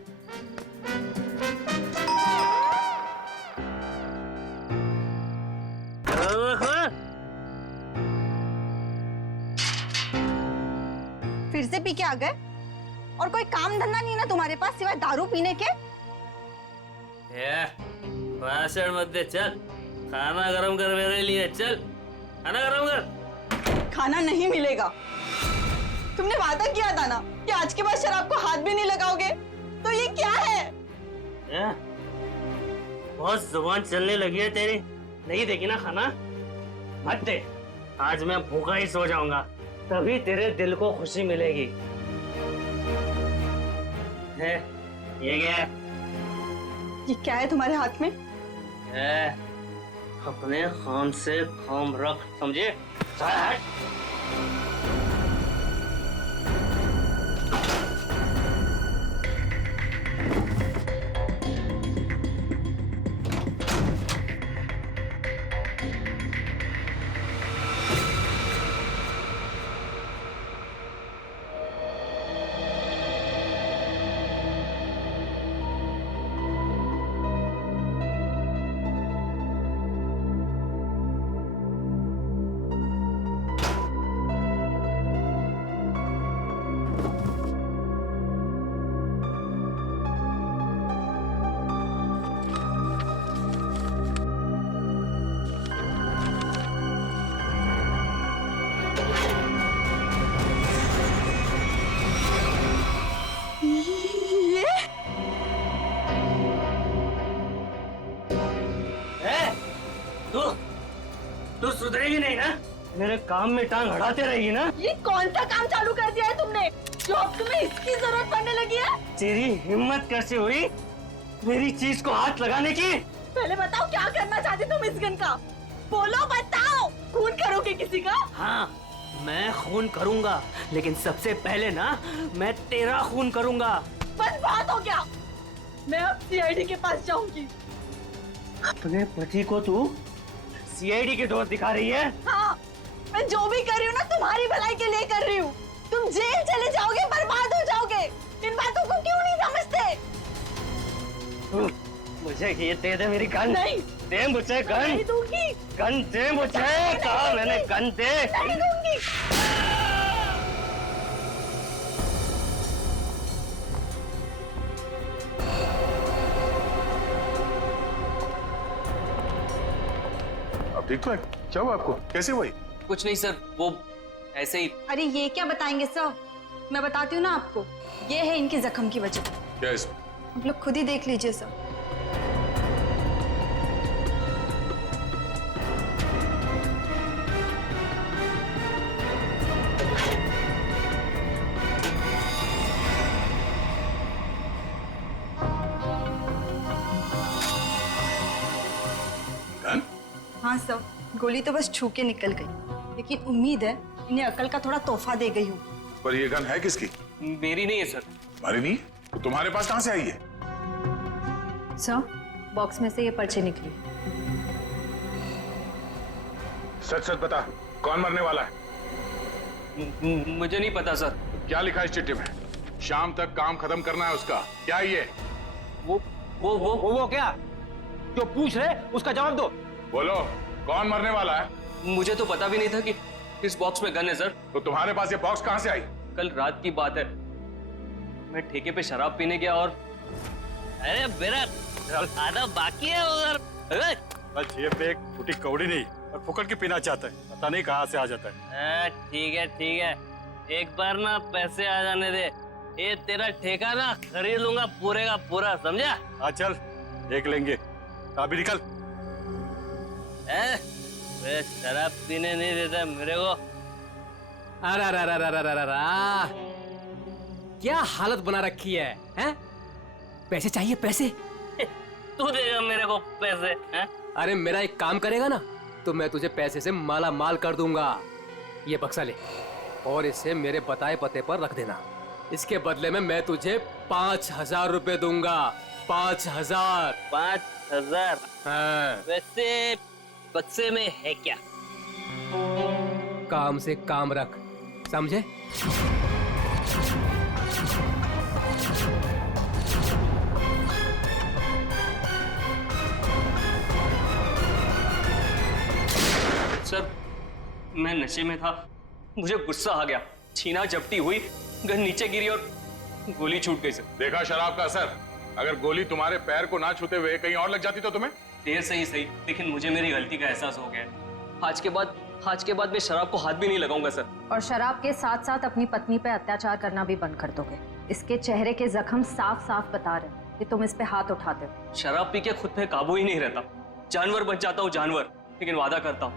फिर से पी के आ गए? और कोई काम धंधा नहीं ना तुम्हारे पास सिवाय दारू पीने के? भाषण मत दे, चल खाना गरम कर मेरे लिए। चल खाना गरम कर। खाना नहीं मिलेगा। तुमने वादा किया था ना कि आज के बाद शराब को हाथ भी नहीं लगाओगे, तो ये क्या है? बहुत जुबान चलने लगी है तेरी। नहीं देगी ना खाना? मत दे। आज मैं भूखा ही सो जाऊंगा, तभी तेरे दिल को खुशी मिलेगी। है ये क्या है? ये क्या है तुम्हारे हाथ में? अपने काम से काम रख, समझे? तू सुधरेगी नहीं ना? मेरे काम में टांग अड़ाते रहेगी ना? ये कौन सा काम चालू कर दिया है तुमने जो अब तुम्हें इसकी जरूरत पड़ने लगी है? तेरी हिम्मत कैसे हुई मेरी चीज को हाथ लगाने की? पहले बताओ क्या करना चाहते तुम इस गन का? बोलो, बताओ। खून करोगे किसी का? हाँ, मैं खून करूंगा, लेकिन सबसे पहले ना मैं तेरा खून करूंगा। बस बात हो गया। मैं अब सीआईडी के पास जाऊंगी। अपने पति को तू सीआईडी के दोस्त दिखा रही है? हाँ, मैं जो भी कर रही हूँ ना तुम्हारी भलाई के लिए कर रही हूँ। तुम जेल चले जाओगे, बर्बाद हो जाओगे। इन बातों को क्यों नहीं समझते? मुझे ये दे दे मेरी गन। नहीं, दे मुझे गन। नहीं दूंगी। गन दे मुझे। कहा मैंने गन दे। नहीं दूंगी। अब ठीक तो है? क्या हुआ आपको? कैसे हुई? कुछ नहीं सर, वो ऐसे ही। अरे ये क्या बताएंगे सर? मैं बताती हूँ ना आपको। ये है इनके जख्म की वजह। क्या इसमें? आप लोग खुद ही देख लीजिए सर। हाँ सर, गोली तो बस छू के निकल गई, लेकिन उम्मीद है इन्हें अकल का थोड़ा तोहफा दे गई हूँ। पर ये गन है किसकी? मेरी नहीं है सर। तुम्हारी नहीं? तो तुम्हारे पास कहाँ से आई है? सर, बॉक्स में से ये पर्चे निकली। सच सच बता, कौन मरने वाला है? मुझे नहीं पता सर। क्या लिखा है इस चिट्ठी में? शाम तक काम खत्म करना है उसका। क्या ये? वो क्या? जो पूछ रहे उसका जवाब दो। बोलो, कौन मरने वाला है? मुझे तो पता भी नहीं था कि इस बॉक्स में गन है सर। तो तुम्हारे पास ये बॉक्स कहाँ से आई? कल रात की बात है, मैं ठेके पे शराब पीने गया और अरे मेरा आधा बाकी है उधर। बस जेब में एक फूटी कौड़ी नहीं और फुकट के पीना चाहता है, पता नहीं कहाँ से आ जाता है। ठीक है, एक बार ना पैसे आ जाने दे। ये तेरा ठेका ना खरीद लूंगा पूरे का पूरा, समझा? हाँ चल, देख लेंगे। अभी निकल। शराब पीने नहीं देता मेरे को। अरे क्या हालत बना रखी है, हैं? पैसे चाहिए, पैसे? तू देगा मेरे को पैसे, हैं? अरे मेरा एक काम करेगा ना तो मैं तुझे पैसे से माला माल कर दूंगा। ये बक्सा ले और इसे मेरे बताए पते पर रख देना। इसके बदले में मैं तुझे 5,000 रुपए दूंगा। 5,000। 5,000? हाँ। वैसे बक्से में है क्या? काम से काम रख, समझे? सर, मैं नशे में था, मुझे गुस्सा आ गया, छीना झपटी हुई, गन नीचे गिरी और गोली छूट गई सर। देखा शराब का असर? अगर गोली तुम्हारे पैर को ना छूते हुए कहीं और लग जाती तो तुम्हें? देर से ही सही, लेकिन मुझे मेरी गलती का एहसास हो गया। आज के बाद मैं शराब को हाथ भी नहीं लगाऊंगा सर। और शराब के साथ साथ अपनी पत्नी पे अत्याचार करना भी बंद कर दोगे। इसके चेहरे के जख्म साफ साफ बता रहे कि तुम इस पे हाथ उठाते हो। शराब पी के खुद पे काबू ही नहीं रहता, जानवर बन जाता हूँ जानवर। लेकिन वादा करता हूँ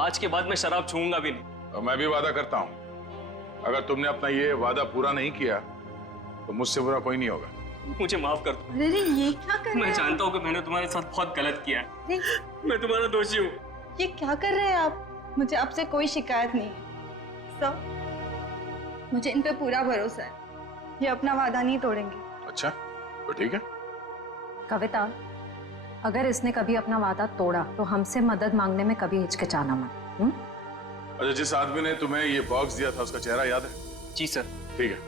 आज के बाद मैं शराब छूऊंगा भी नहीं। और मैं भी वादा करता हूँ, अगर तुमने अपना ये वादा पूरा नहीं किया तो मुझसे बुरा कोई नहीं होगा। मुझे माफ कर दो। अरे ये क्या कर रहे हैं? मैं जानता हूँ कि मैंने तुम्हारे साथ बहुत गलत किया है। मैं तुम्हारा दोषी हूँ। ये क्या कर रहे हैं आप? मुझे आपसे कोई शिकायत नहीं है सर, मुझे इन पे पूरा भरोसा है। ये अपना वादा नहीं तोड़ेंगे। अच्छा, तो ठीक है। कविता, अगर इसने कभी अपना वादा तोड़ा तो हमसे मदद मांगने में कभी हिचकिचाना मत। अच्छा, जिस आदमी ने तुम्हें ये बॉक्स दिया था उसका चेहरा याद है? जी सर। ठीक है,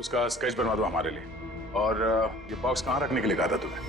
उसका स्केच बनवा दो हमारे लिए। और ये बॉक्स कहाँ रखने के लिए कहा था तुम्हें?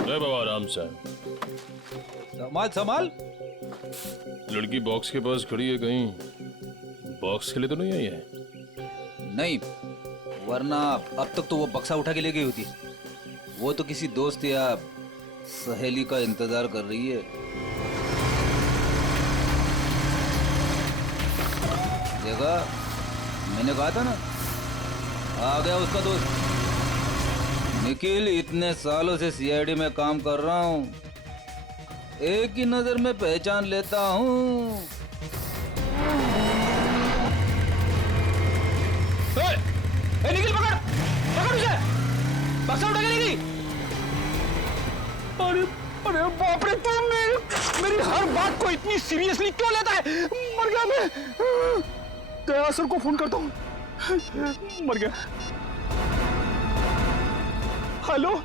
जय बाबा राम सर। संभाल संभाल। लड़की बॉक्स के पास खड़ी है, कहीं बॉक्स के लिए तो नहीं आई है? नहीं, वरना अब तक तो वो बक्सा उठा के ले गई होती। वो तो किसी दोस्त या सहेली का इंतजार कर रही है। देखा, मैंने कहा था ना, आ गया उसका दोस्त निखिल। इतने सालों से सीआईडी में काम कर रहा हूँ, एक ही नजर में पहचान लेता हूँ। निखिल पकड़ पकड़ उसे, बक्सा उठा के ले गई। अरे अरे बाप रे, तुम मेरी हर बात को इतनी सीरियसली क्यों लेता है? मर गया मैं। दया सर को फोन करता हूँ। मर गया। हेलो,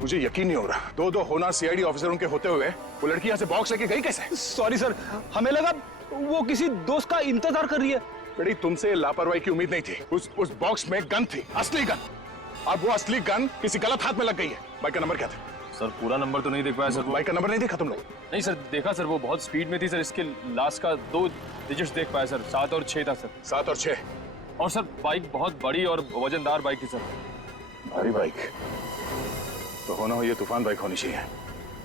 मुझे यकीन नहीं हो रहा, दो होना सीआईडी ऑफिसरों के होते हुए वो लड़की यहाँ से बॉक्स लेके गई कैसे? सॉरी सर, हमें लगा वो किसी दोस्त का इंतजार कर रही है। बेटी, तुमसे लापरवाही की उम्मीद नहीं थी। उस बॉक्स में गन थी, असली गन। अब वो असली गन किसी गलत हाथ में लग गई है। बाइक का नंबर क्या था? सर पूरा नंबर तो नहीं देख पाया सर। बाइक का नंबर नहीं देखा तुम लोग? नहीं सर, देखा सर, वो बहुत स्पीड में थी सर। इसके लास्ट का 2 डिजिट्स देख पाया सर, 7 और 6 था सर। 7 और 6? और सर बाइक बहुत बड़ी और वजनदार बाइक थी सर। भारी बाइक तो होना हो, ये तूफान बाइक होनी चाहिए।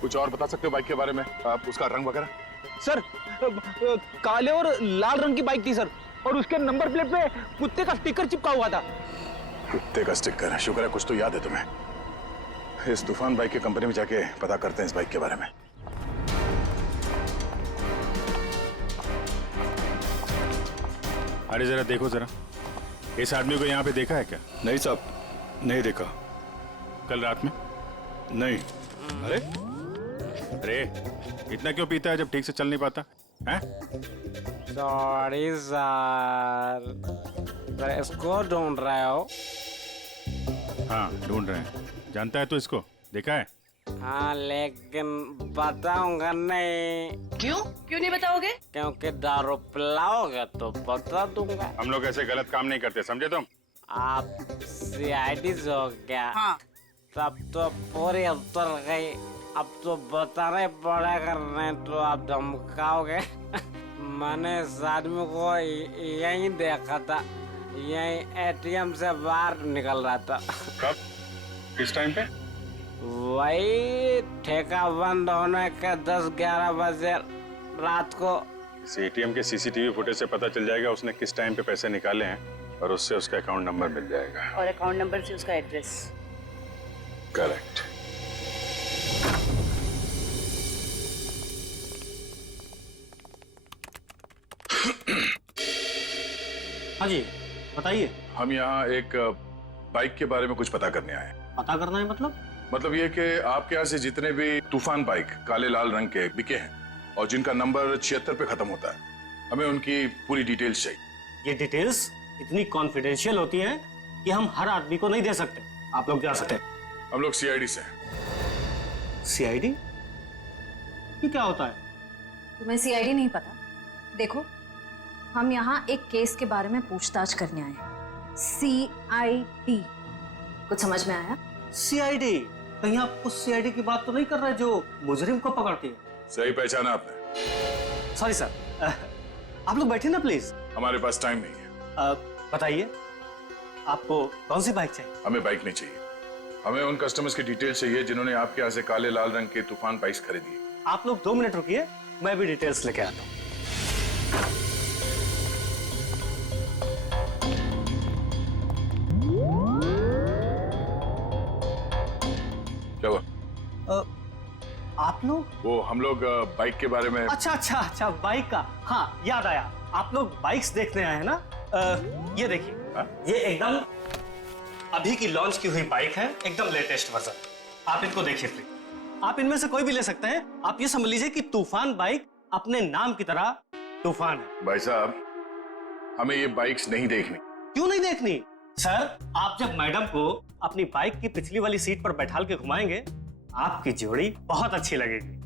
कुछ और बता सकते हो बाइक के बारे में? आप उसका रंग वगैरह? सर काले और लाल रंग की बाइक थी सर, और उसके नंबर प्लेट पे कुत्ते का स्टिकर चिपका हुआ था। कुत्ते का स्टिकर? शुक्र है कुछ तो याद है तुम्हें। इस तूफान बाइक की कंपनी में जाके पता करते हैं इस बाइक के बारे में। अरे जरा देखो जरा, इस आदमी को यहाँ पे देखा है क्या? नहीं साहब, नहीं देखा। कल रात में? नहीं। अरे अरे, इतना क्यों पीता है जब ठीक से चल नहीं पाता है? सॉरी सर, इसको ढूंढ रहे हो? हाँ ढूंढ रहे हैं। जानता है तो इसको? देखा है? हाँ, लेकिन बताऊंगा नहीं। क्यों नहीं बताओगे? क्योंकि दारू पिलाओगे तो बता दूंगा। हम लोग ऐसे गलत काम नहीं करते, समझे तुम? आप सीआईडी हो क्या? हाँ। तब तो पूरी उतर गई। अब तो बताना पड़ेगा, नहीं तो आप धमकाओगे। मैंने इस आदमी को यहीं देखा था, यहीं एटीएम से बाहर निकल रहा था। कब? किस टाइम पे? वही ठेका बंद होने के 10-11 बजे रात को। इस एटीएम के सीसीटीवी फुटेज से पता चल जाएगा उसने किस टाइम पे पैसे निकाले हैं, और उससे उसका अकाउंट नंबर मिल जाएगा। और अकाउंट नंबर से उसका एड्रेस। करेक्ट। हाँ जी बताइए। हम यहाँ एक बाइक के बारे में कुछ पता करने आए हैं। पता करना है मतलब ये कि आपके यहाँ से जितने भी तूफान बाइक काले लाल रंग के बिके हैं और जिनका नंबर 76 पे खत्म होता है, हमें उनकी पूरी डिटेल्स चाहिए। ये डिटेल्स इतनी कॉन्फिडेंशियल होती हैं कि हम हर आदमी को नहीं दे सकते। आप लोग जा सकते हैं। हम लोग सीआईडी से हैं। सीआईडी? ये क्या होता है? तुम्हें सीआईडी नहीं पता? देखो, हम यहाँ एक केस के बारे में पूछताछ करने आए हैं। सीआईडी, कुछ समझ में आया? सीआईडी? कहीं आप उस सीआईडी की बात तो नहीं कर रहे जो मुजरिम को पकड़ती है? सही पहचाना आपने। सॉरी सर, आप लोग बैठे ना प्लीज। हमारे पास टाइम नहीं है। बताइए, आपको कौन सी बाइक चाहिए? हमें बाइक नहीं चाहिए, हमें उन कस्टमर्स की डिटेल्स चाहिए जिन्होंने आपके यहाँ से काले लाल रंग के तूफान बाइक्स खरीदी। आप लोग 2 मिनट रुकिए, मैं भी डिटेल्स लेके आता हूँ। क्या हुआ? आप लोग? वो हम लोग बाइक के बारे में। अच्छा, बाइक का। हाँ याद आया, आप लोग बाइक्स देखने आए हैं ना? ये देखिए, ये एकदम अभी की लॉन्च की हुई बाइक है, एकदम लेटेस्ट वर्जन। आप इनको देखिए प्लीज। आप इनमें से कोई भी ले सकते हैं। आप ये समझ लीजिए कि तूफान बाइक अपने नाम की तरह तूफान है। भाई साहब, हमें ये बाइक्स नहीं देखनी। क्यों नहीं देखनी? सर, आप जब मैडम को अपनी बाइक की पिछली वाली सीट पर बैठाल के घुमाएंगे, आपकी जोड़ी बहुत अच्छी लगेगी।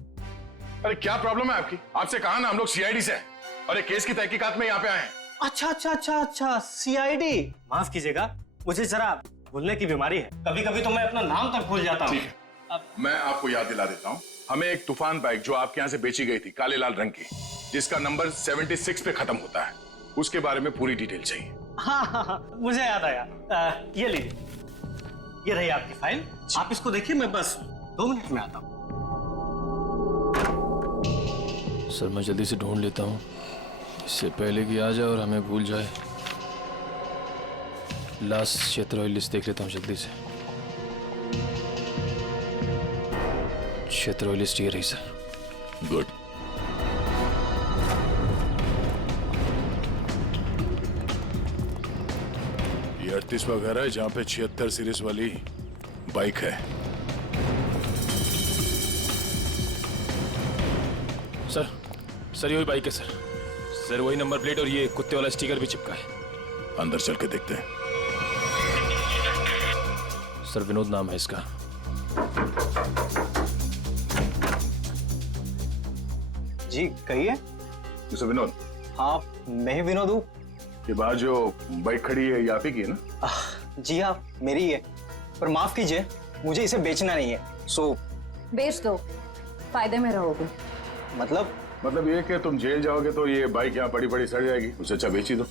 अरे क्या प्रॉब्लम है आपकी? आपसे कहा ना हम लोग सीआईडी से हैं और एक केस की तहकीकात में यहाँ पे आए हैं। अच्छा अच्छा अच्छा अच्छा, सीआईडी। माफ कीजिएगा, मुझे जरा भूलने की बीमारी है, कभी कभी तो मैं अपना नाम तक भूल जाता हूँ। मैं आपको याद दिला देता हूँ, हमें एक तूफान बाइक जो आपके यहाँ से बेची गई थी काले लाल रंग की, जिसका नंबर 76 पे खत्म होता है, उसके बारे में पूरी डिटेल चाहिए। हाँ हाँ हाँ, मुझे याद आया। ये लीजिए, ये रही आपकी फाइल, आप इसको देखिए, मैं बस 2 मिनट में आता हूँ। सर मैं जल्दी से ढूंढ लेता हूँ, इससे पहले कि आ जाए और हमें भूल जाए। लास्ट क्षेत्र लिस्ट देख लेता हूँ जल्दी से। क्षेत्र लिस्ट ये रही सर। गुड। ये 38वां घर है जहाँ पे 76 सीरीज वाली बाइक है। सर ये वही बाइक है सर, वही नंबर प्लेट और ये कुत्ते वाला स्टिकर भी चिपका है। अंदर चल के देखते हैं। सर विनोद नाम है इसका। जी कहिए। मिस्टर विनोद। हाँ मैं ही विनोद हूँ। ये बाहर जो बाइक खड़ी है ये आप ही की है ना? जी हाँ मेरी ही है, पर माफ कीजिए मुझे इसे बेचना नहीं है। सो बेच दो, फायदे में रहोगे। मतलब ये कि तुम जेल जाओगे तो ये बाइक यहाँ पड़ी पड़ी सड़ जाएगी, उससे अच्छा बेच ही दो।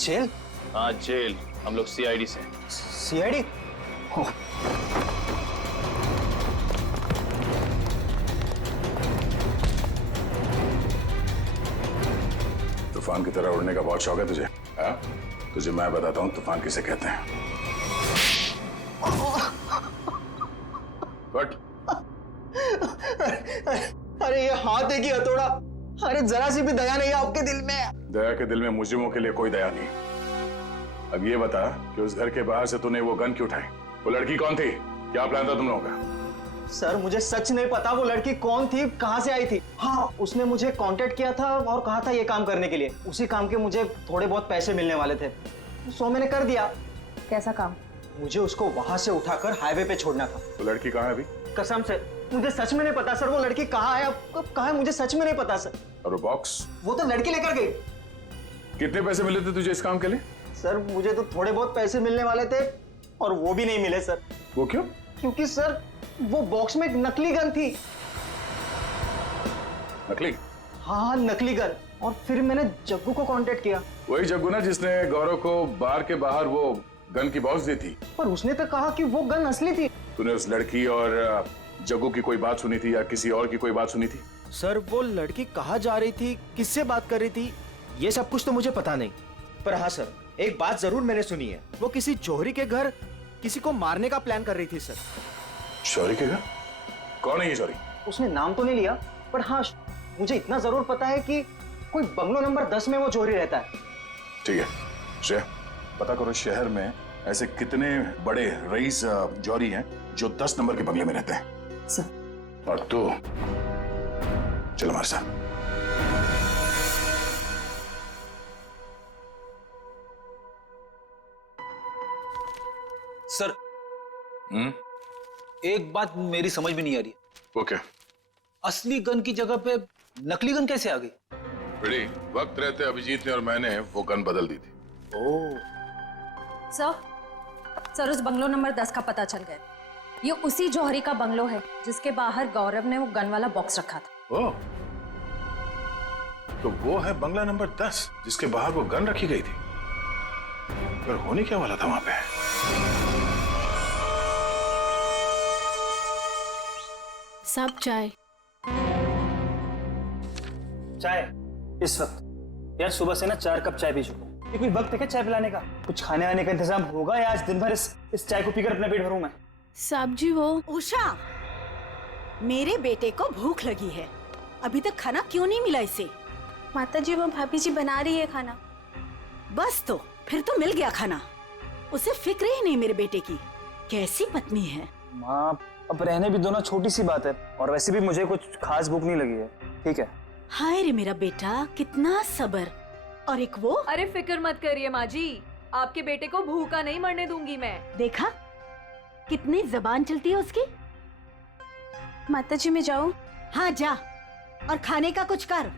जेल? हाँ जेल, हम लोग सीआईडी से। सीआईडी? तूफान की तरह उड़ने का बहुत शौक है तुझे? हाँ? तुझे मैं बताता हूँ तूफान किसे कहते हैं। कट। अरे ये हाथ है कि हथौड़ा? अरे जरा सी भी दया नहीं आपके दिल में? दया के दिल में मुजरिमों के लिए कोई दया नहीं। अब ये बता कि उस घर के बाहर से तूने वो गन क्यों उठाई? वो लड़की कौन थी? क्या प्लान था तुम लोगों का? सर मुझे सच नहीं पता वो लड़की कौन थी, कहाँ से आई थी। हाँ उसने मुझे कांटेक्ट किया था और कहा था ये काम करने के लिए। उसी काम के मुझे थोड़े बहुत पैसे मिलने वाले थे, सो मैंने कर दिया। कैसा काम? मुझे उसको वहां से उठाकर हाईवे पे छोड़ना था। वो लड़की कहाँ है अभी? कसम से मुझे सच में नहीं पता सर, वो लड़की कहाँ है, अब कहाँ है मुझे सच में नहीं पता सर। और वो बॉक्स? वो तो लड़की लेकर गई। कितने पैसे मिले थे तुझे इस काम के लिए? सर मुझे तो थोड़े बहुत पैसे मिलने वाले थे और वो भी नहीं मिले सर। वो क्यों? क्योंकि सर वो बॉक्स में एक नकली गन थी। नकली? हाँ नकली गन। और फिर मैंने जग्गू को कांटेक्ट किया। वही जग्गू ना जिसने गौरव को बार के बाहर वो गन की बॉक्स दी थी। पर उसने तो कहा कि वो गन असली थी। तूने उस लड़की और जग्गू की कोई बात सुनी थी या किसी और की कोई बात सुनी थी? सर वो लड़की कहाँ जा रही थी, किससे बात कर रही थी, ये सब कुछ तो मुझे पता नहीं। पर हाँ सर एक बात जरूर मैंने सुनी है, वो किसी जौहरी के घर किसी को मारने का प्लान कर रही थी सर। जौहरी के घर? कौन है ये जौहरी? उसने नाम तो नहीं लिया, पर हाँ मुझे इतना जरूर पता है कि कोई बंगलो नंबर 10 में वो जौहरी रहता है। ठीक है श्रेया, पता करो शहर में ऐसे कितने बड़े रईस जौहरी हैं जो 10 नंबर के बंगले में रहते हैं। और तू चल हमारे साथ। सर एक बात मेरी समझ में नहीं आ रही। वो क्या? असली गन की जगह पे नकली गन कैसे आ गई? बेटी, वक्त रहते अभिजीत ने और मैंने वो गन बदल दी थी। सर उस बंगलो नंबर 10 का पता चल गया। ये उसी जौहरी का बंगलो है जिसके बाहर गौरव ने वो गन वाला बॉक्स रखा था। ओह, तो वो है बंगला नंबर 10 जिसके बाहर वो गन रखी गई थी। पर होने क्या वाला था वहां पे? सब चाय इस वक्त? यार सुबह से ना 4 कप चाय पी चुका हूँ। ये कोई वक्त है क्या चाय पिलाने का? कुछ खाने वाने का इंतजाम होगा या आज दिन भर इस चाय को पीकर अपना पेट भरूं मैं? साहब जी वो उषा, मेरे बेटे को भूख लगी है, अभी तक खाना क्यों नहीं मिला इसे? माता जी वो भाभी जी बना रही है खाना। बस तो फिर तो मिल गया खाना। उसे फिक्र ही नहीं मेरे बेटे की। कैसी पत्नी है। माँ अब रहने भी दो ना, छोटी सी बात है, और वैसे भी मुझे कुछ खास भूख नहीं लगी है। ठीक है। हाय रे मेरा बेटा, कितना सब्र। और एक वो। अरे फिक्र मत करिए माँ जी, आपके बेटे को भूखा नहीं मरने दूंगी मैं। देखा कितनी जबान चलती है उसकी। माता जी मैं जाऊं? हाँ जा, और खाने का कुछ कर।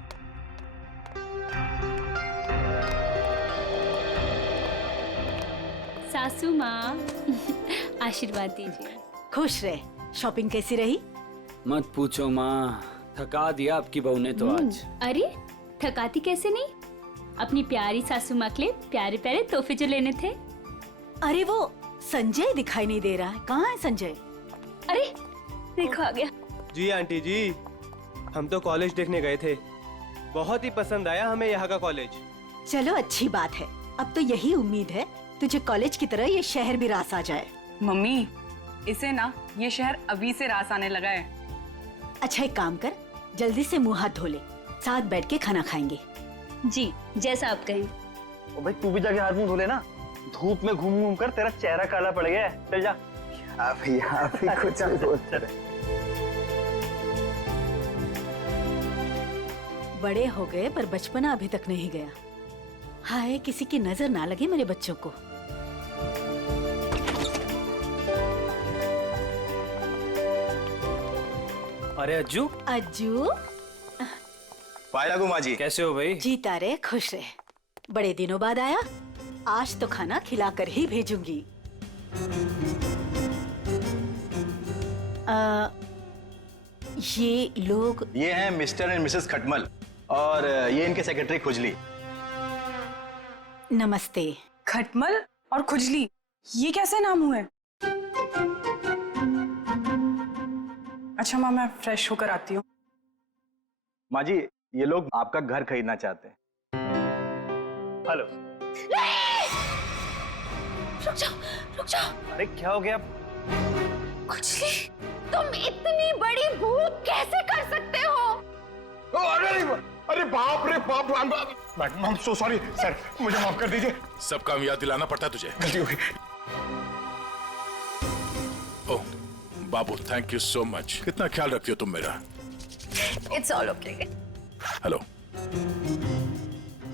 सासू माँ आशीर्वाद दीजिए। खुश रहे। शॉपिंग कैसी रही? मत पूछो माँ, थका दिया आपकी बहू ने तो आज। अरे थकाती कैसे नहीं, अपनी प्यारी सासू माँ के लिए प्यारे प्यारे तोहफे जो लेने थे। अरे वो संजय दिखाई नहीं दे रहा है, कहाँ है संजय? अरे देखो आ गया। जी आंटी जी, हम तो कॉलेज देखने गए थे, बहुत ही पसंद आया हमें यहाँ का कॉलेज। चलो अच्छी बात है, अब तो यही उम्मीद है तुझे कॉलेज की तरह ये शहर भी रास आ जाए। मम्मी, इसे ना ये शहर अभी से रास आने लगा है। अच्छा एक काम कर, जल्दी से मुंह हाथ धो ले, साथ बैठ के खाना खाएंगे। जी जैसा आप कहें। ओ भाई तू भी जाके हाथ मुंह धो ले ना, धूप में घूम घूम कर तेरा चेहरा काला पड़ गया है। चल जा। आप ही कुछ बोलते रहे। बड़े हो गए पर बचपना अभी तक नहीं गया। हाय किसी की नजर ना लगे मेरे बच्चों को। अरे अज्जू। अज्जू पायला गुमा जी, कैसे हो भाई? जीता रे, खुश रहे। बड़े दिनों बाद आया, आज तो खाना खिलाकर ही भेजूंगी। ये लोग? ये हैं मिस्टर एंड मिसेस खटमल और ये इनके सेक्रेटरी खुजली। नमस्ते। खटमल और खुजली, ये कैसे नाम हुए? अच्छा माँ, मैं फ्रेश होकर आती हूँ। माँ जी, ये लोग आपका घर खरीदना चाहते हैं। हेलो। रुक जाओ, रुक जाओ। अरे क्या हो गया? खुजली, तुम इतनी बड़ी भूल कैसे कर सकते हो? अरे बाप रे बाप, madam I'm so sorry sir, मुझे माफ कर दीजिए। सब काम याद दिलाना पड़ता है तुझे। गलती हो गई। ओह बाबू, थैंक यू सो मच। कितना ख्याल रखती हो तुम मेरा। It's all okay. हेलो।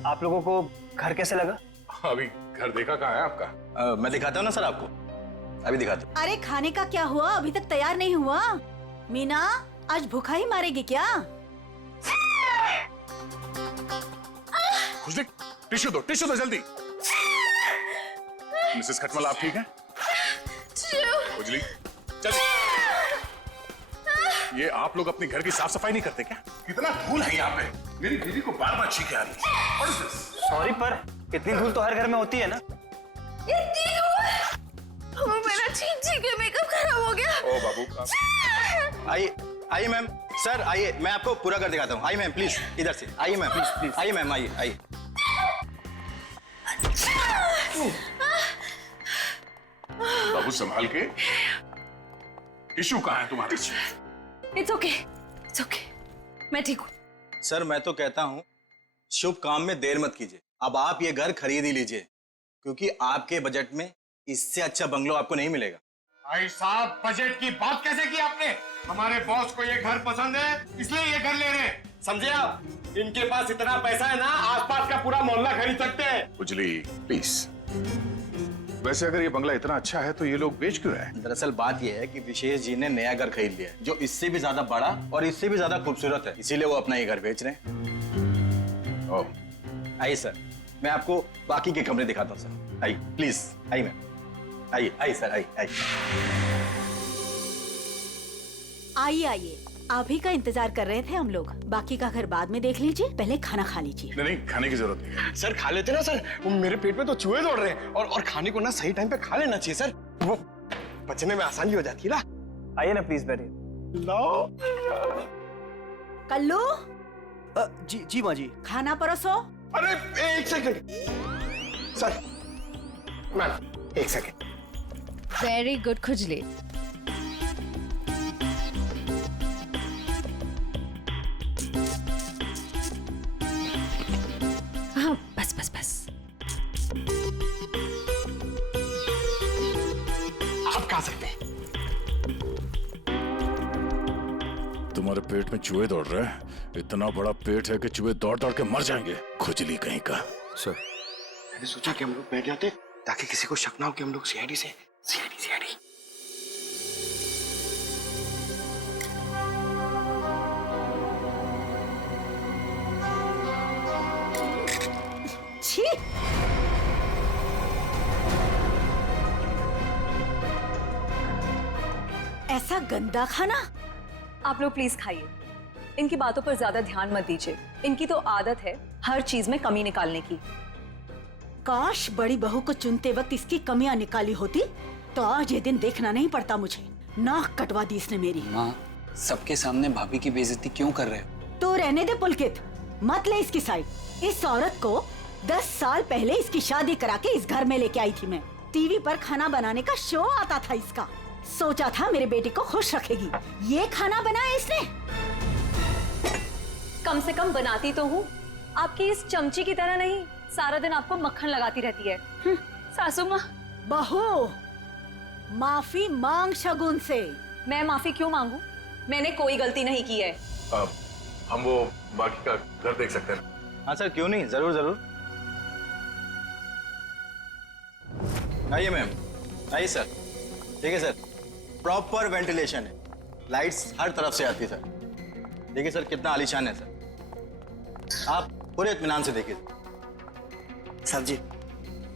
आप लोगों को घर कैसे लगा? अभी घर देखा कहाँ है आपका? मैं दिखाता हूँ ना सर आपको, अभी दिखाता हूँ। अरे खाने का क्या हुआ, अभी तक तैयार नहीं हुआ। मीना आज भूखा ही मारेगी क्या? खुजली, टिश्यू दो जल्दी। मिसेस खटमल आप ठीक हैं? खुजली चल। ये आप लोग अपने घर की साफ सफाई नहीं करते क्या? कितना धूल है यहाँ पे, मेरी बीवी को बार बार छींके आ रही है। What is this? सॉरी पर इतनी धूल तो हर घर में होती है ना। मेरा चींची के मेकअप खराब हो गया। ओ बाबू। आइए आइए मैम, सर आइए, मैं आपको पूरा घर दिखाता हूँ। आइए मैम प्लीज, इधर से आइए मैम, प्लीज आइए मैम, आइए आइए। बाबू संभाल के। टिश्यू कहाँ है तुम्हारे? इट्स ओके, इट्स ओके, मैं ठीक हूँ। सर मैं तो कहता हूँ शुभ काम में देर मत कीजिए, अब आप ये घर खरीद ही लीजिए, क्योंकि आपके बजट में इससे अच्छा बंगलो आपको नहीं मिलेगा। भाई साहब, बजट की बात कैसे की आपने? हमारे बॉस को ये घर पसंद है, इसलिए ये घर ले रहे हैं, समझे आप? इनके पास इतना पैसा है ना, आसपास का पूरा मोहल्ला खरीद सकते हैं। खुजली प्लीज। वैसे अगर ये बंगला इतना अच्छा है तो ये लोग बेच क्यों रहे हैं? दरअसल बात ये है कि विशेष जी ने नया घर खरीद लिया है, जो इससे भी ज्यादा बड़ा और इससे भी ज्यादा खूबसूरत है, इसीलिए वो अपना ये घर बेच रहे हैं। ओह आइए सर, मैं आपको बाकी के कमरे दिखाता हूँ सर। आइए प्लीज, आइए मैम, आइए आइए सर, आइए आइए। आइए आइए, आप ही का इंतजार कर रहे थे हम लोग। बाकी का घर बाद में देख लीजिए, पहले खाना खा लीजिए। नहीं खाने की जरूरत नहीं है। सर खा लेते ना सर, वो मेरे पेट में तो चूहे दौड़ रहे हैं, और खाने को ना सही टाइम पे खा लेना चाहिए सर, वो पचने में आसानी हो जाती है ना। आइए ना प्लीज बैठिए। लो कल्लू। जी माँ जी। खाना परोसो। अरे एक सेकंड सर, मैम एक सेकंड। वेरी गुड खुजली। हाँ बस बस बस। आप खा सकते हैं। तुम्हारे पेट में चूहे दौड़ रहे हैं? इतना बड़ा पेट है कि चूहे दौड़ दौड़ के मर जाएंगे। खुजली कहीं का। सर मैंने सोचा कि हम लोग बैठ जाते ताकि किसी को शक ना हो कि हम लोग सीआईडी से। सीआईडी छी। ऐसा गंदा खाना? आप लोग प्लीज खाइए, इनकी बातों पर ज्यादा ध्यान मत दीजिए। इनकी तो आदत है हर चीज में कमी निकालने की। काश बड़ी बहू को चुनते वक्त इसकी कमियां निकाली होती तो आज ये दिन देखना नहीं पड़ता मुझे। नाक कटवा दी इसने मेरी। माँ, सबके सामने भाभी की बेइज्जती क्यों कर रहे हो? तो रहने दे पुलकित, मत ले इसकी साइड। इस औरत को 10 साल पहले इसकी शादी करा के इस घर में लेके आई थी मैं। टीवी पर खाना बनाने का शो आता था इसका। सोचा था मेरे बेटे को खुश रखेगी, ये खाना बनाया इसने। कम से कम बनाती तो हूँ, आपकी इस चमची की तरह नहीं सारा दिन आपको मक्खन लगाती रहती है। सासू माँ। बहू, माफी मांग शगुन से। मैं माफी क्यों मांगू? मैंने कोई गलती नहीं की है। हम वो बाकी का घर देख सकते हैं? हाँ सर, क्यों नहीं, जरूर जरूर। आइए मैम, आइए सर। ठीक है सर, प्रॉपर वेंटिलेशन है, लाइट्स हर तरफ से आती है सर। देखिए सर कितना आलीशान है सर, आप पूरे इत्मीनान से देखिए। साहब जी,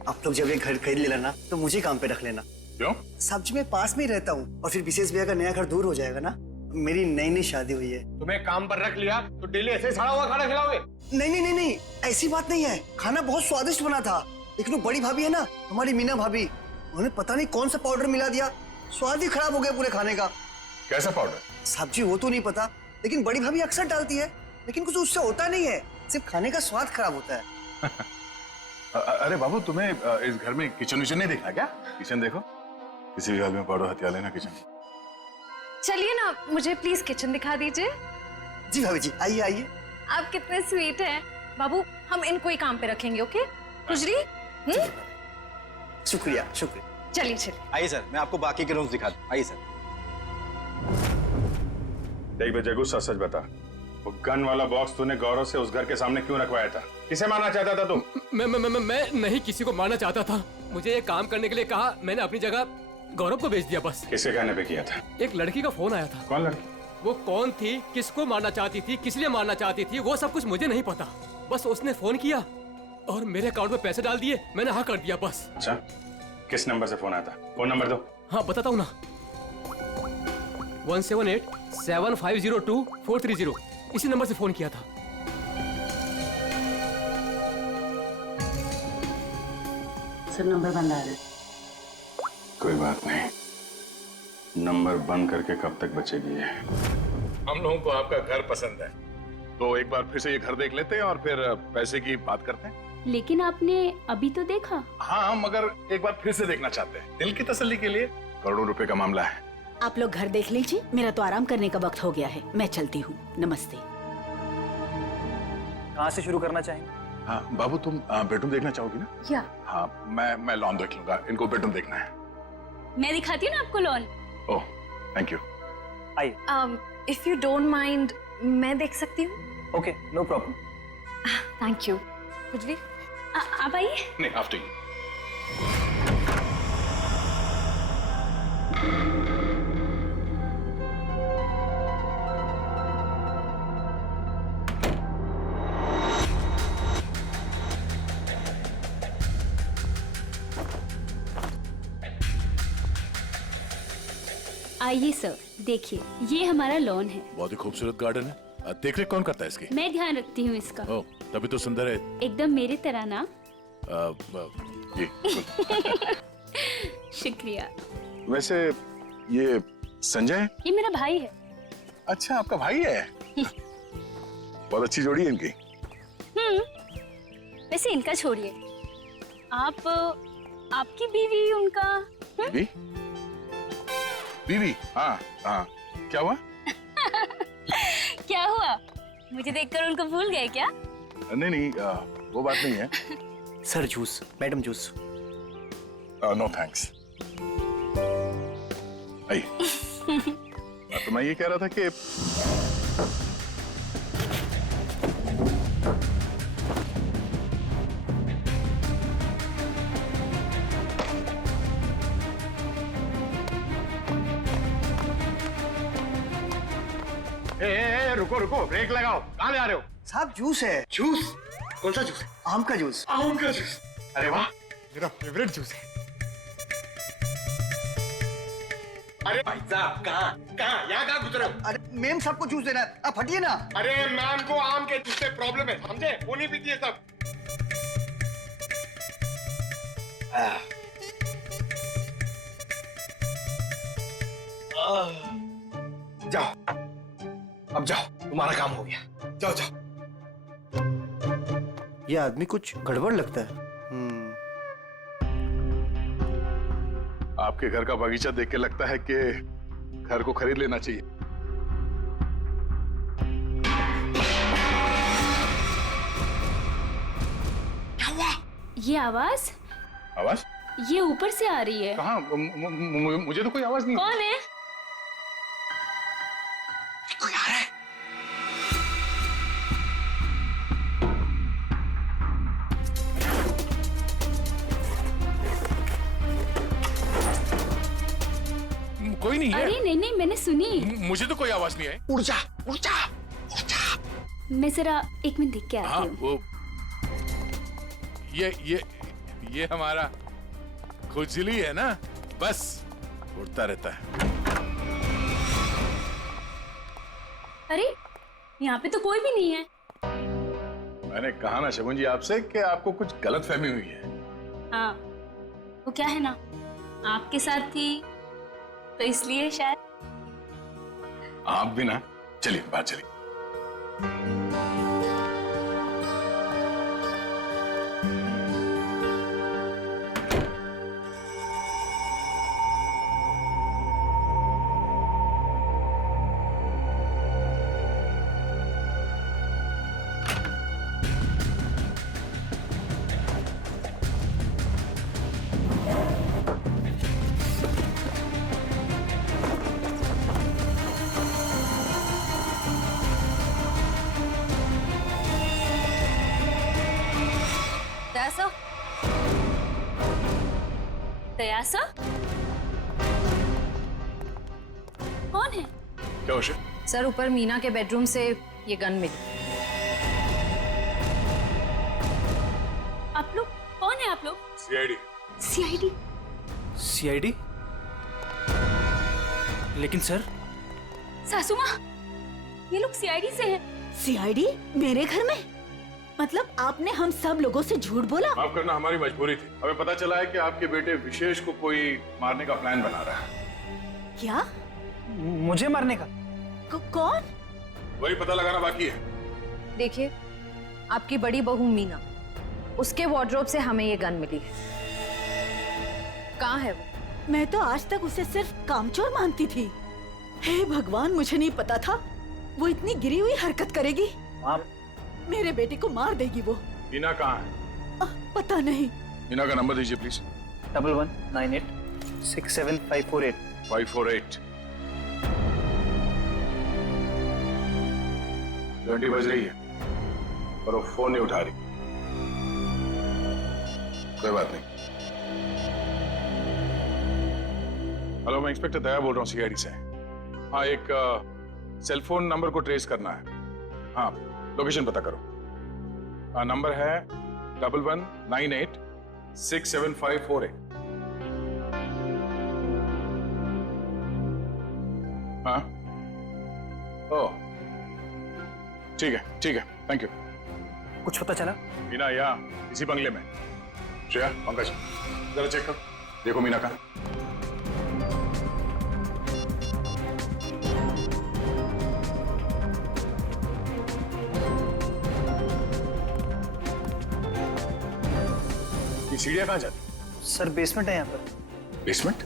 आप लोग जब ये घर खरीद लेना ना तो मुझे काम पे रख लेना। क्यों? साहब जी मैं पास में ही रहता हूँ और फिर विशेष भैया का नया घर दूर हो जाएगा ना। मेरी नई नई शादी हुई है। तुम्हें काम पर रख लिया तो डेली ऐसे सड़ा हुआ खाना खिलाओगे? नहीं नहीं नहीं नहीं, ऐसी बात नहीं है। खाना बहुत स्वादिष्ट बना था, लेकिन वो बड़ी भाभी है ना, हमारी मीना भाभी, उन्होंने पता नहीं कौन सा पाउडर मिला दिया, स्वाद ही खराब हो गया पूरे खाने का। कैसा पाउडर? साहब जी वो तो नहीं पता, लेकिन बड़ी भाभी अक्सर डालती है, लेकिन कुछ उससे होता नहीं है, सिर्फ खाने का स्वाद खराब होता है। अरे बाबू, तुम्हें इस घर में किचन विचन नहीं देखा क्या? किचन देखो, किसी भी हाल में पाउडर हथियार लेना किचन। चलिए ना, मुझे प्लीज किचन दिखा दीजिए। जी भाभी जी, आइए आइए। आप कितने स्वीट हैं। बाबू, हम इनको ही काम पे रखेंगे, ओके? खुजरी? शुक्रिया शुक्रिया। चलिए चलिए। आइए सर, मैं आपको बाकी के रूम्स दिखा दूं। आइए सर। देख बे जगू, सच सच बता, वो गन वाला बॉक्स तूने गौरव से उस घर के सामने क्यों रखवाया था? किसे मारना चाहता था तुम? मैं नहीं किसी को मारना चाहता था। मुझे ये काम करने के लिए कहा, मैंने अपनी जगह गौरव को भेज दिया बस। किसके कहने पे किया था? एक लड़की का फोन आया था। कौन लड़की? वो कौन थी, किसको मारना चाहती थी, किस लिए मारना चाहती थी, वो सब कुछ मुझे नहीं पता। बस उसने फोन किया और मेरे अकाउंट में पैसे डाल दिए, मैंने हाँ कर दिया बस। अच्छा, किस नंबर से फोन आया था? फोन नंबर दो। हाँ बताता हूँ ना, 178-7502-430, इसी नंबर से फोन किया था। सर नंबर बंद आ रहा है। कोई बात नहीं, नंबर बंद करके कब तक बचेगी ये? हम लोगों को आपका घर पसंद है, तो एक बार फिर से ये घर देख लेते हैं और फिर पैसे की बात करते हैं। लेकिन आपने अभी तो देखा। हाँ, मगर एक बार फिर से देखना चाहते हैं, दिल की तसल्ली के लिए। करोड़ों रुपए का मामला है। आप लोग घर देख लीजिए, मेरा तो आराम करने का वक्त हो गया है, मैं चलती हूँ। नमस्ते। कहाँ से शुरू करना चाहेंगे? हाँ बाबू, तुम बेडरूम देखना चाहोगी ना? या हाँ, मैं लॉन देख लूंगा, इनको बेडरूम देखना है। मैं दिखाती हूँ ना आपको लॉन। Oh thank you. आइए। इफ यू डोंट माइंड, मैं देख सकती हूँ? Okay, no problem. Thank you. खुजरी, आप आइए। नहीं, आफ्टर यू। आइए सर, देखिए ये हमारा लॉन है। बहुत ही खूबसूरत गार्डन है। देख रेख कौन करता है इसकी? मैं ध्यान रखती हूँ इसका। ओह, तभी तो सुंदर है। एकदम मेरी तरह ना। जी शुक्रिया। वैसे ये संजय? ये मेरा भाई है। अच्छा, आपका भाई है? बहुत अच्छी जोड़ी है इनकी। वैसे इनका छोड़िए, आप आपकी बीवी उनका। बीवी? बीवी? हाँ हाँ, क्या हुआ? क्या हुआ? मुझे देखकर उनको भूल गए क्या? नहीं नहीं, वो बात नहीं है। Sir juice, madam juice. No thanks. तो मैं ये कह रहा था कि रुको रुको, ब्रेक लगाओ, कहाँ ले आ रहे हो? साहब जूस है। जूस? कौन सा जूस है? आम का जूस। आम का जूस? अरे वाह, मेरा फेवरेट जूस है। अरे भाई साहब कहाँ यहाँ कहाँ गुजरे हो? अरे मैम सबको जूस देना है, आप हटिए ना। अरे मैम को आम के जूस से प्रॉब्लम है, समझे? वो नहीं पीती है सब। जाओ, अब जाओ, तुम्हारा काम हो गया। जाओ जाओ। ये आदमी कुछ गड़बड़ लगता है। आपके घर का बगीचा देख के लगता है कि घर को खरीद लेना चाहिए। क्या हुआ? ये आवाज आवाज ये ऊपर से आ रही है। कहाँ? मुझे तो कोई आवाज नहीं। कौन है? कोई आ रहा है। कोई नहीं है। अरे नहीं, मैंने सुनी। मुझे तो कोई आवाज नहीं आई। उड़ जा, उड़ जा, उड़ जा। मैं जरा 1 मिनट देख के आती हूँ। वो ये हमारा खुजली है ना, बस उड़ता रहता है। अरे यहाँ पे तो कोई भी नहीं है। मैंने कहा ना शगुन जी आपसे कि आपको कुछ गलतफहमी हुई है। हाँ, वो क्या है ना, आपके साथ थी तो इसलिए शायद। आप भी ना, चलिए बाहर चलिए। दयासा? दयासा? कौन है? क्या उसे? सर ऊपर मीना के बेडरूम से ये गन मिली। आप लोग कौन है? आप लोग सीआईडी। सीआईडी? सीआईडी? लेकिन सर सासू माँ, ये लोग सीआईडी से हैं। सीआईडी मेरे घर में? मतलब आपने हम सब लोगों से झूठ बोला? माफ करना, हमारी मजबूरी थी। हमें पता चला है कि आपके बेटे विशेष को कोई मारने का प्लान बना रहा है। क्या? मुझे मारने का? कौन? वही पता लगाना बाकी है। देखिए, आपकी बड़ी बहू मीना, उसके वार्डरोब से हमें ये गन मिली है। कहाँ है वो? मैं तो आज तक उसे सिर्फ कामचोर मानती थी। हे भगवान, मुझे नहीं पता था वो इतनी गिरी हुई हरकत करेगी। आप मेरे बेटे को मार देगी वो। मीना कहाँ है? पता नहीं। मीना का नंबर दीजिए प्लीज। 1198 67548 548। घंटी बज रही है पर वो फोन नहीं उठा रही। कोई बात नहीं। हेलो, मैं इंस्पेक्टर दया बोल रहा हूँ सीआईडी से। हाँ, एक सेलफोन नंबर को ट्रेस करना है। हाँ, लोकेशन पता करो। हाँ, नंबर है 1198 67548। हाँ, ओ ठीक है, थैंक यू। कुछ पता चला? मीना यहाँ इसी बंगले में। श्रेया, पंकज, जरा चेक कर, देखो मीना का। ये सीढ़ियाँ कहाँ जाती? सर बेसमेंट है यहाँ पर। Basement?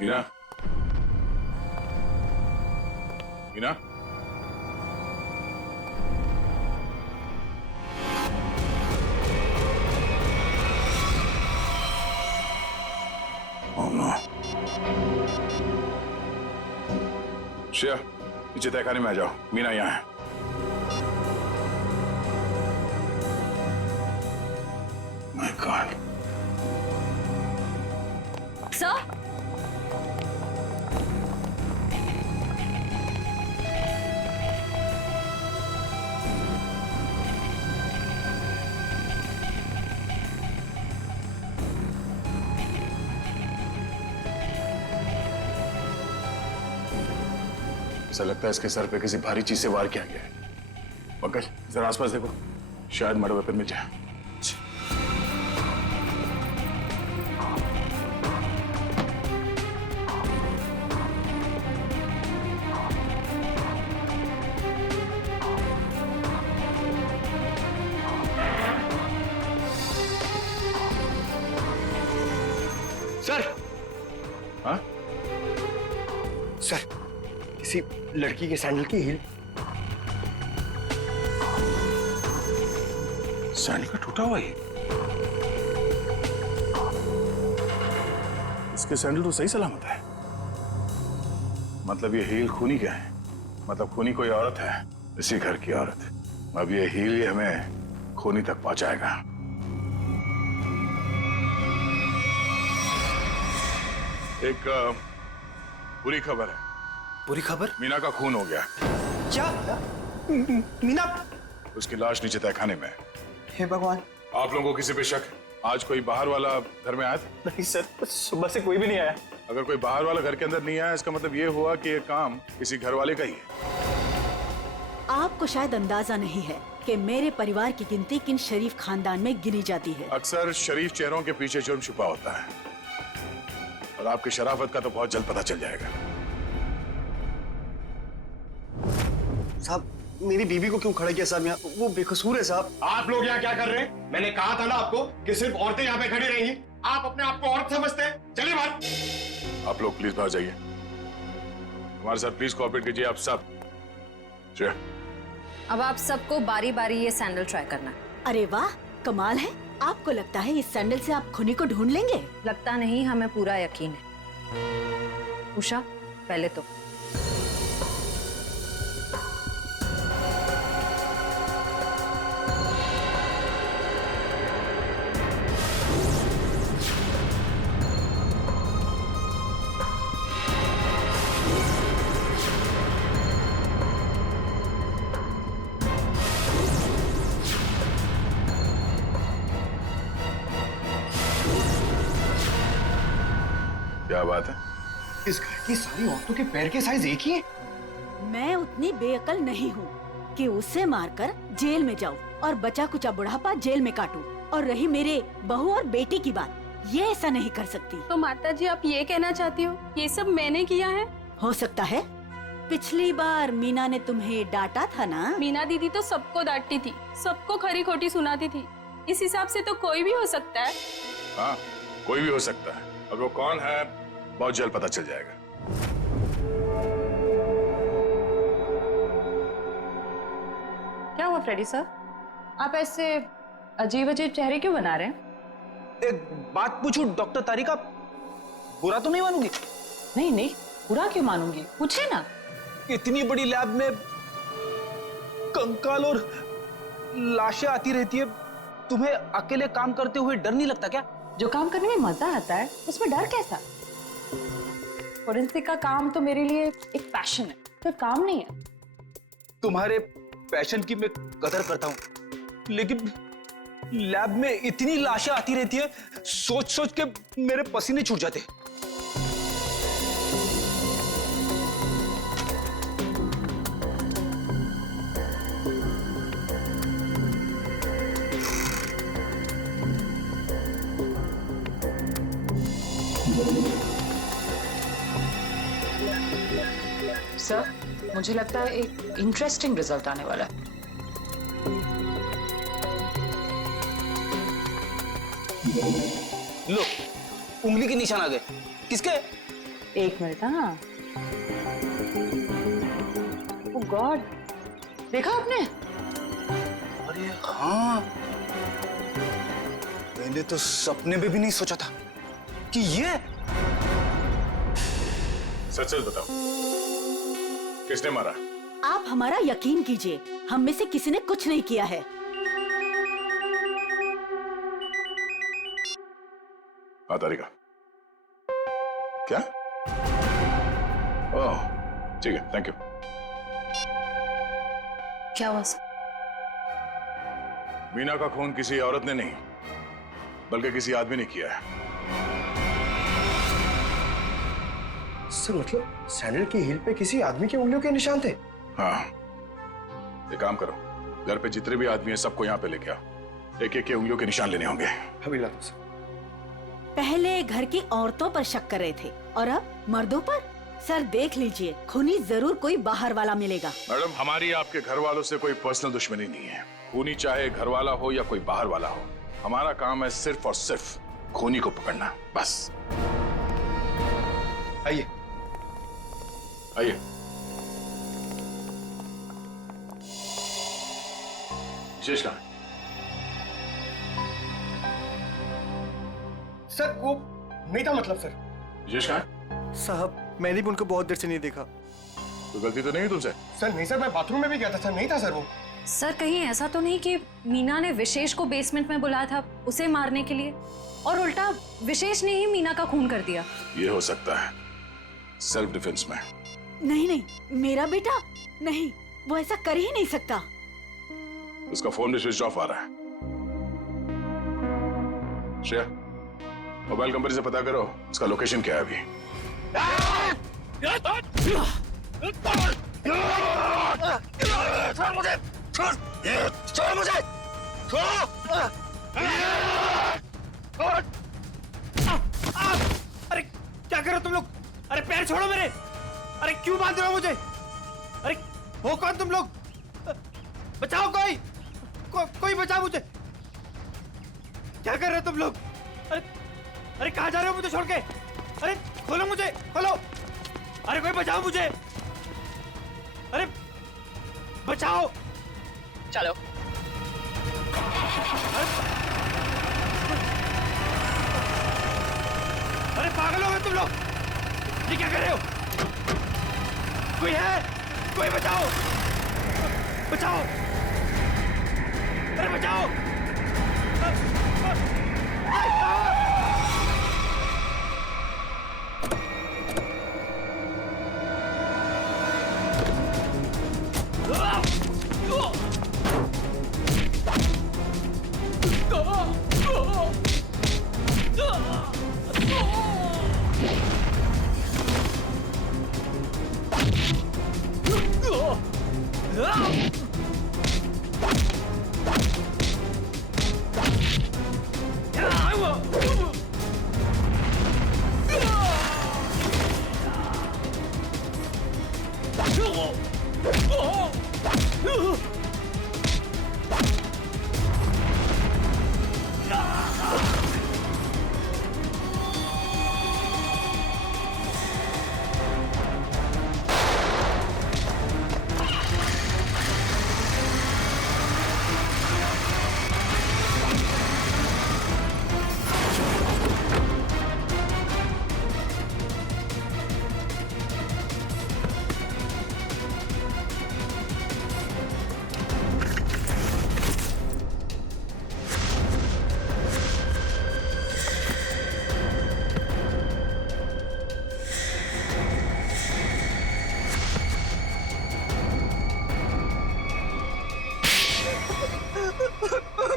Meena, Meena, oh no. Shreya, नीचे तहखाने में आ जाओ, मीना यहाँ है। My God. सर, ऐसा लगता है इसके सर पे किसी भारी चीज से वार किया गया है। पंकज जरा आसपास देखो, शायद मर्डर वेपन मिल जाए। सर, हाँ? सर, किसी लड़की के सैंडल की हील। सैंडल का टूटा हुआ ही। इसके सैंडल तो सही सलामत है। मतलब ये हील खूनी क्या है? मतलब खूनी कोई औरत है, इसी घर की औरत। अब ये हील ही हमें खूनी तक पहुंचाएगा। एक बुरी खबर है। बुरी खबर? मीना का खून हो गया। क्या? मीना? उसकी लाश नीचे तहखाने में है। हे भगवान। आप लोगों को किसी पे शक? आज कोई बाहर वाला घर में आया था? नहीं सर, सुबह से कोई भी नहीं आया। अगर कोई बाहर वाला घर के अंदर नहीं आया, इसका मतलब ये हुआ कि ये काम किसी घर वाले का ही है। आपको शायद अंदाजा नहीं है कि मेरे परिवार की गिनती किन शरीफ खानदान में गिनी जाती है। अक्सर शरीफ चेहरों के पीछे जुर्म छुपा होता है, और आपकी शराफत का तो बहुत जल्द पता चल जाएगा। साहब, मेरी बीवी को क्यों खड़ा किया साहब यहाँ? वो बेकसूर है साहब। आप लोग यहाँ क्या कर रहे हैं? मैंने कहा था ना आपको कि सिर्फ औरतें यहाँ पे खड़ी रहेंगी। आप अपने आप को औरत समझते हैं। चलिए बाहर। आप लोग प्लीज बाहर जाइए। हमारे साथ प्लीज कोऑपरेट कीजिए आप सब। चलिए। अब आप सबको बारी बारी ये सैंडल ट्राई करना है। अरे वाह, कमाल है। आपको लगता है इस सैंडल से आप खूनी को ढूंढ लेंगे? लगता नहीं, हमें पूरा यकीन है। उषा, पहले तो क्या बात है? इस घर की सारी औरतों के पैर के साइज एक ही है। मैं उतनी बेअकल नहीं हूँ कि उसे मारकर जेल में जाऊँ और बचा कुचा बुढ़ापा जेल में काटूं। और रही मेरे बहू और बेटी की बात, ये ऐसा नहीं कर सकती। तो माता जी, आप ये कहना चाहती हो ये सब मैंने किया है? हो सकता है। पिछली बार मीना ने तुम्हें डांटा था ना? मीना दीदी तो सबको डांटती थी, सबको खरी खोटी सुनाती थी। इस हिसाब से तो कोई भी हो सकता है। हाँ, कोई भी हो सकता है। और वो कौन है बहुत जल्द पता चल जाएगा। क्या हुआ फ्रेडी सर? आप ऐसे अजीब अजीब चेहरे क्यों बना रहे हैं? एक बात पूछूं डॉक्टर तारिका, बुरा तो नहीं मानूंगी? नहीं नहीं, बुरा क्यों मानूंगी, पूछे ना। इतनी बड़ी लैब में कंकाल और लाशें आती रहती है, तुम्हें अकेले काम करते हुए डर नहीं लगता क्या? जो काम करने में मजा आता है उसमें डर कैसा? फोरेंसिक का काम तो मेरे लिए एक पैशन है, तो काम नहीं है। तुम्हारे पैशन की मैं कदर करता हूँ, लेकिन लैब में इतनी लाशें आती रहती है, सोच सोच के मेरे पसीने छूट जाते। सर, मुझे लगता है एक इंटरेस्टिंग रिजल्ट आने वाला है। लो, उंगली के निशान आ गए। किसके? एक मिनट। हाँ, ओह गॉड, देखा आपने? अरे हाँ, मैंने तो सपने में भी नहीं सोचा था कि ये। सच सच बताओ, किसने मारा? आप हमारा यकीन कीजिए, हम में से किसी ने कुछ नहीं किया है। हाँ तारिका, क्या? ओह, ठीक है, थैंक यू। क्या हुआ सर? मीना का खून किसी औरत ने नहीं, बल्कि किसी आदमी ने किया है। सर मतलब सैंडल की हील पे किसी आदमी की उंगलियों के निशान थे? हाँ, एक काम करो, घर पे जितने भी आदमी हैं सबको यहाँ पे लेके आओ, एक एक के उंगलियों के निशान लेने होंगे। अभी लाता हूं सर। पहले घर की औरतों पर शक कर रहे थे और अब मर्दों पर। सर देख लीजिए, खूनी जरूर कोई बाहर वाला मिलेगा। मैडम, हमारी आपके घर वालों से कोई पर्सनल दुश्मनी नहीं है। खूनी चाहे घर वाला हो या कोई बाहर वाला हो, हमारा काम है सिर्फ और सिर्फ खूनी को पकड़ना, बस। आइए आइए। विशेष कहाँ है? सर वो नहीं था मतलब सर। विशेष कहाँ है? साहब मैंने भी उनको बहुत देर से नहीं देखा। तो गलती तो नहीं है तुमसे? सर नहीं सर, मैं बाथरूम में भी गया था सर, नहीं था सर वो। सर कहीं ऐसा तो नहीं कि मीना ने विशेष को बेसमेंट में बुलाया था उसे मारने के लिए और उल्टा विशेष ने ही मीना का खून कर दिया? ये हो सकता है, सेल्फ डिफेंस में। नहीं नहीं, मेरा बेटा नहीं, वो ऐसा कर ही नहीं सकता। उसका फोन भी स्विच ऑफ आ रहा है। श्रेया, मोबाइल कंपनी से पता करो उसका लोकेशन क्या है अभी। छोड़ मुझे, छोड़ मुझे, अरे क्या कर रहे हो तुम लोग? अरे पैर छोड़ो मेरे। अरे क्यों बांध रहे हो मुझे? अरे हो कौन तुम लोग? बचाओ कोई, कोई बचाओ मुझे। क्या कर रहे हो तुम लोग? अरे कहाँ जा रहे हो मुझे छोड़ के? अरे खोलो मुझे, खोलो। अरे कोई बचाओ मुझे। अरे बचाओ। चलो। अरे पागल हो गए तुम लोग? ये क्या कर रहे हो? कोई है? कोई बचाओ, बचाओ। अरे बचाओ।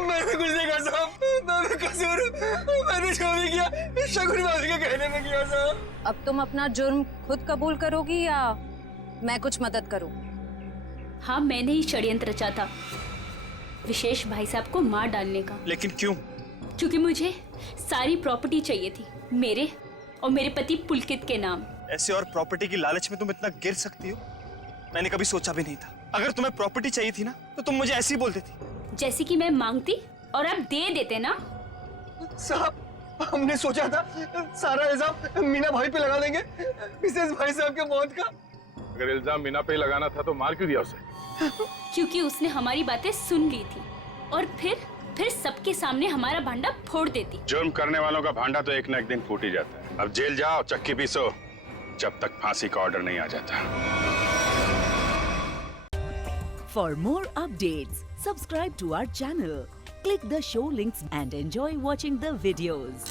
मैंने कुछ नहीं कहा साहब, मैं कसूर, मैंने जो भी किया शगुन माफी के कहने में किया साहब। अब तुम अपना जुर्म खुद कबूल करोगी या मैं कुछ मदद करूं? हाँ, मैंने ही षड्यंत्र रचा था विशेष भाई साहब को मार डालने का। लेकिन क्यों? क्योंकि मुझे सारी प्रॉपर्टी चाहिए थी, मेरे और मेरे पति पुलकित के नाम। ऐसे और प्रॉपर्टी की लालच में तुम इतना गिर सकती हो? मैंने कभी सोचा भी नहीं था। अगर तुम्हें प्रॉपर्टी चाहिए थी ना तो तुम मुझे ऐसे ही बोल देती। जैसे कि मैं मांगती और आप दे देते ना। साहब हमने सोचा था सारा इल्जाम मीना भाई पे लगा देंगे, मिसेस भाई साहब के मौत का। अगर इल्जाम मीना पे ही लगाना था तो मार क्यों दिया उसे? क्योंकि उसने हमारी बातें सुन ली थी और फिर सबके सामने हमारा भांडा फोड़ देती। जुर्म करने वालों का भांडा तो एक न एक दिन फूट ही जाता है। अब जेल जाओ, चक्की पीसो, जब तक फांसी का ऑर्डर नहीं आ जाता। For more updates, subscribe to our channel, click the show links and enjoy watching the videos.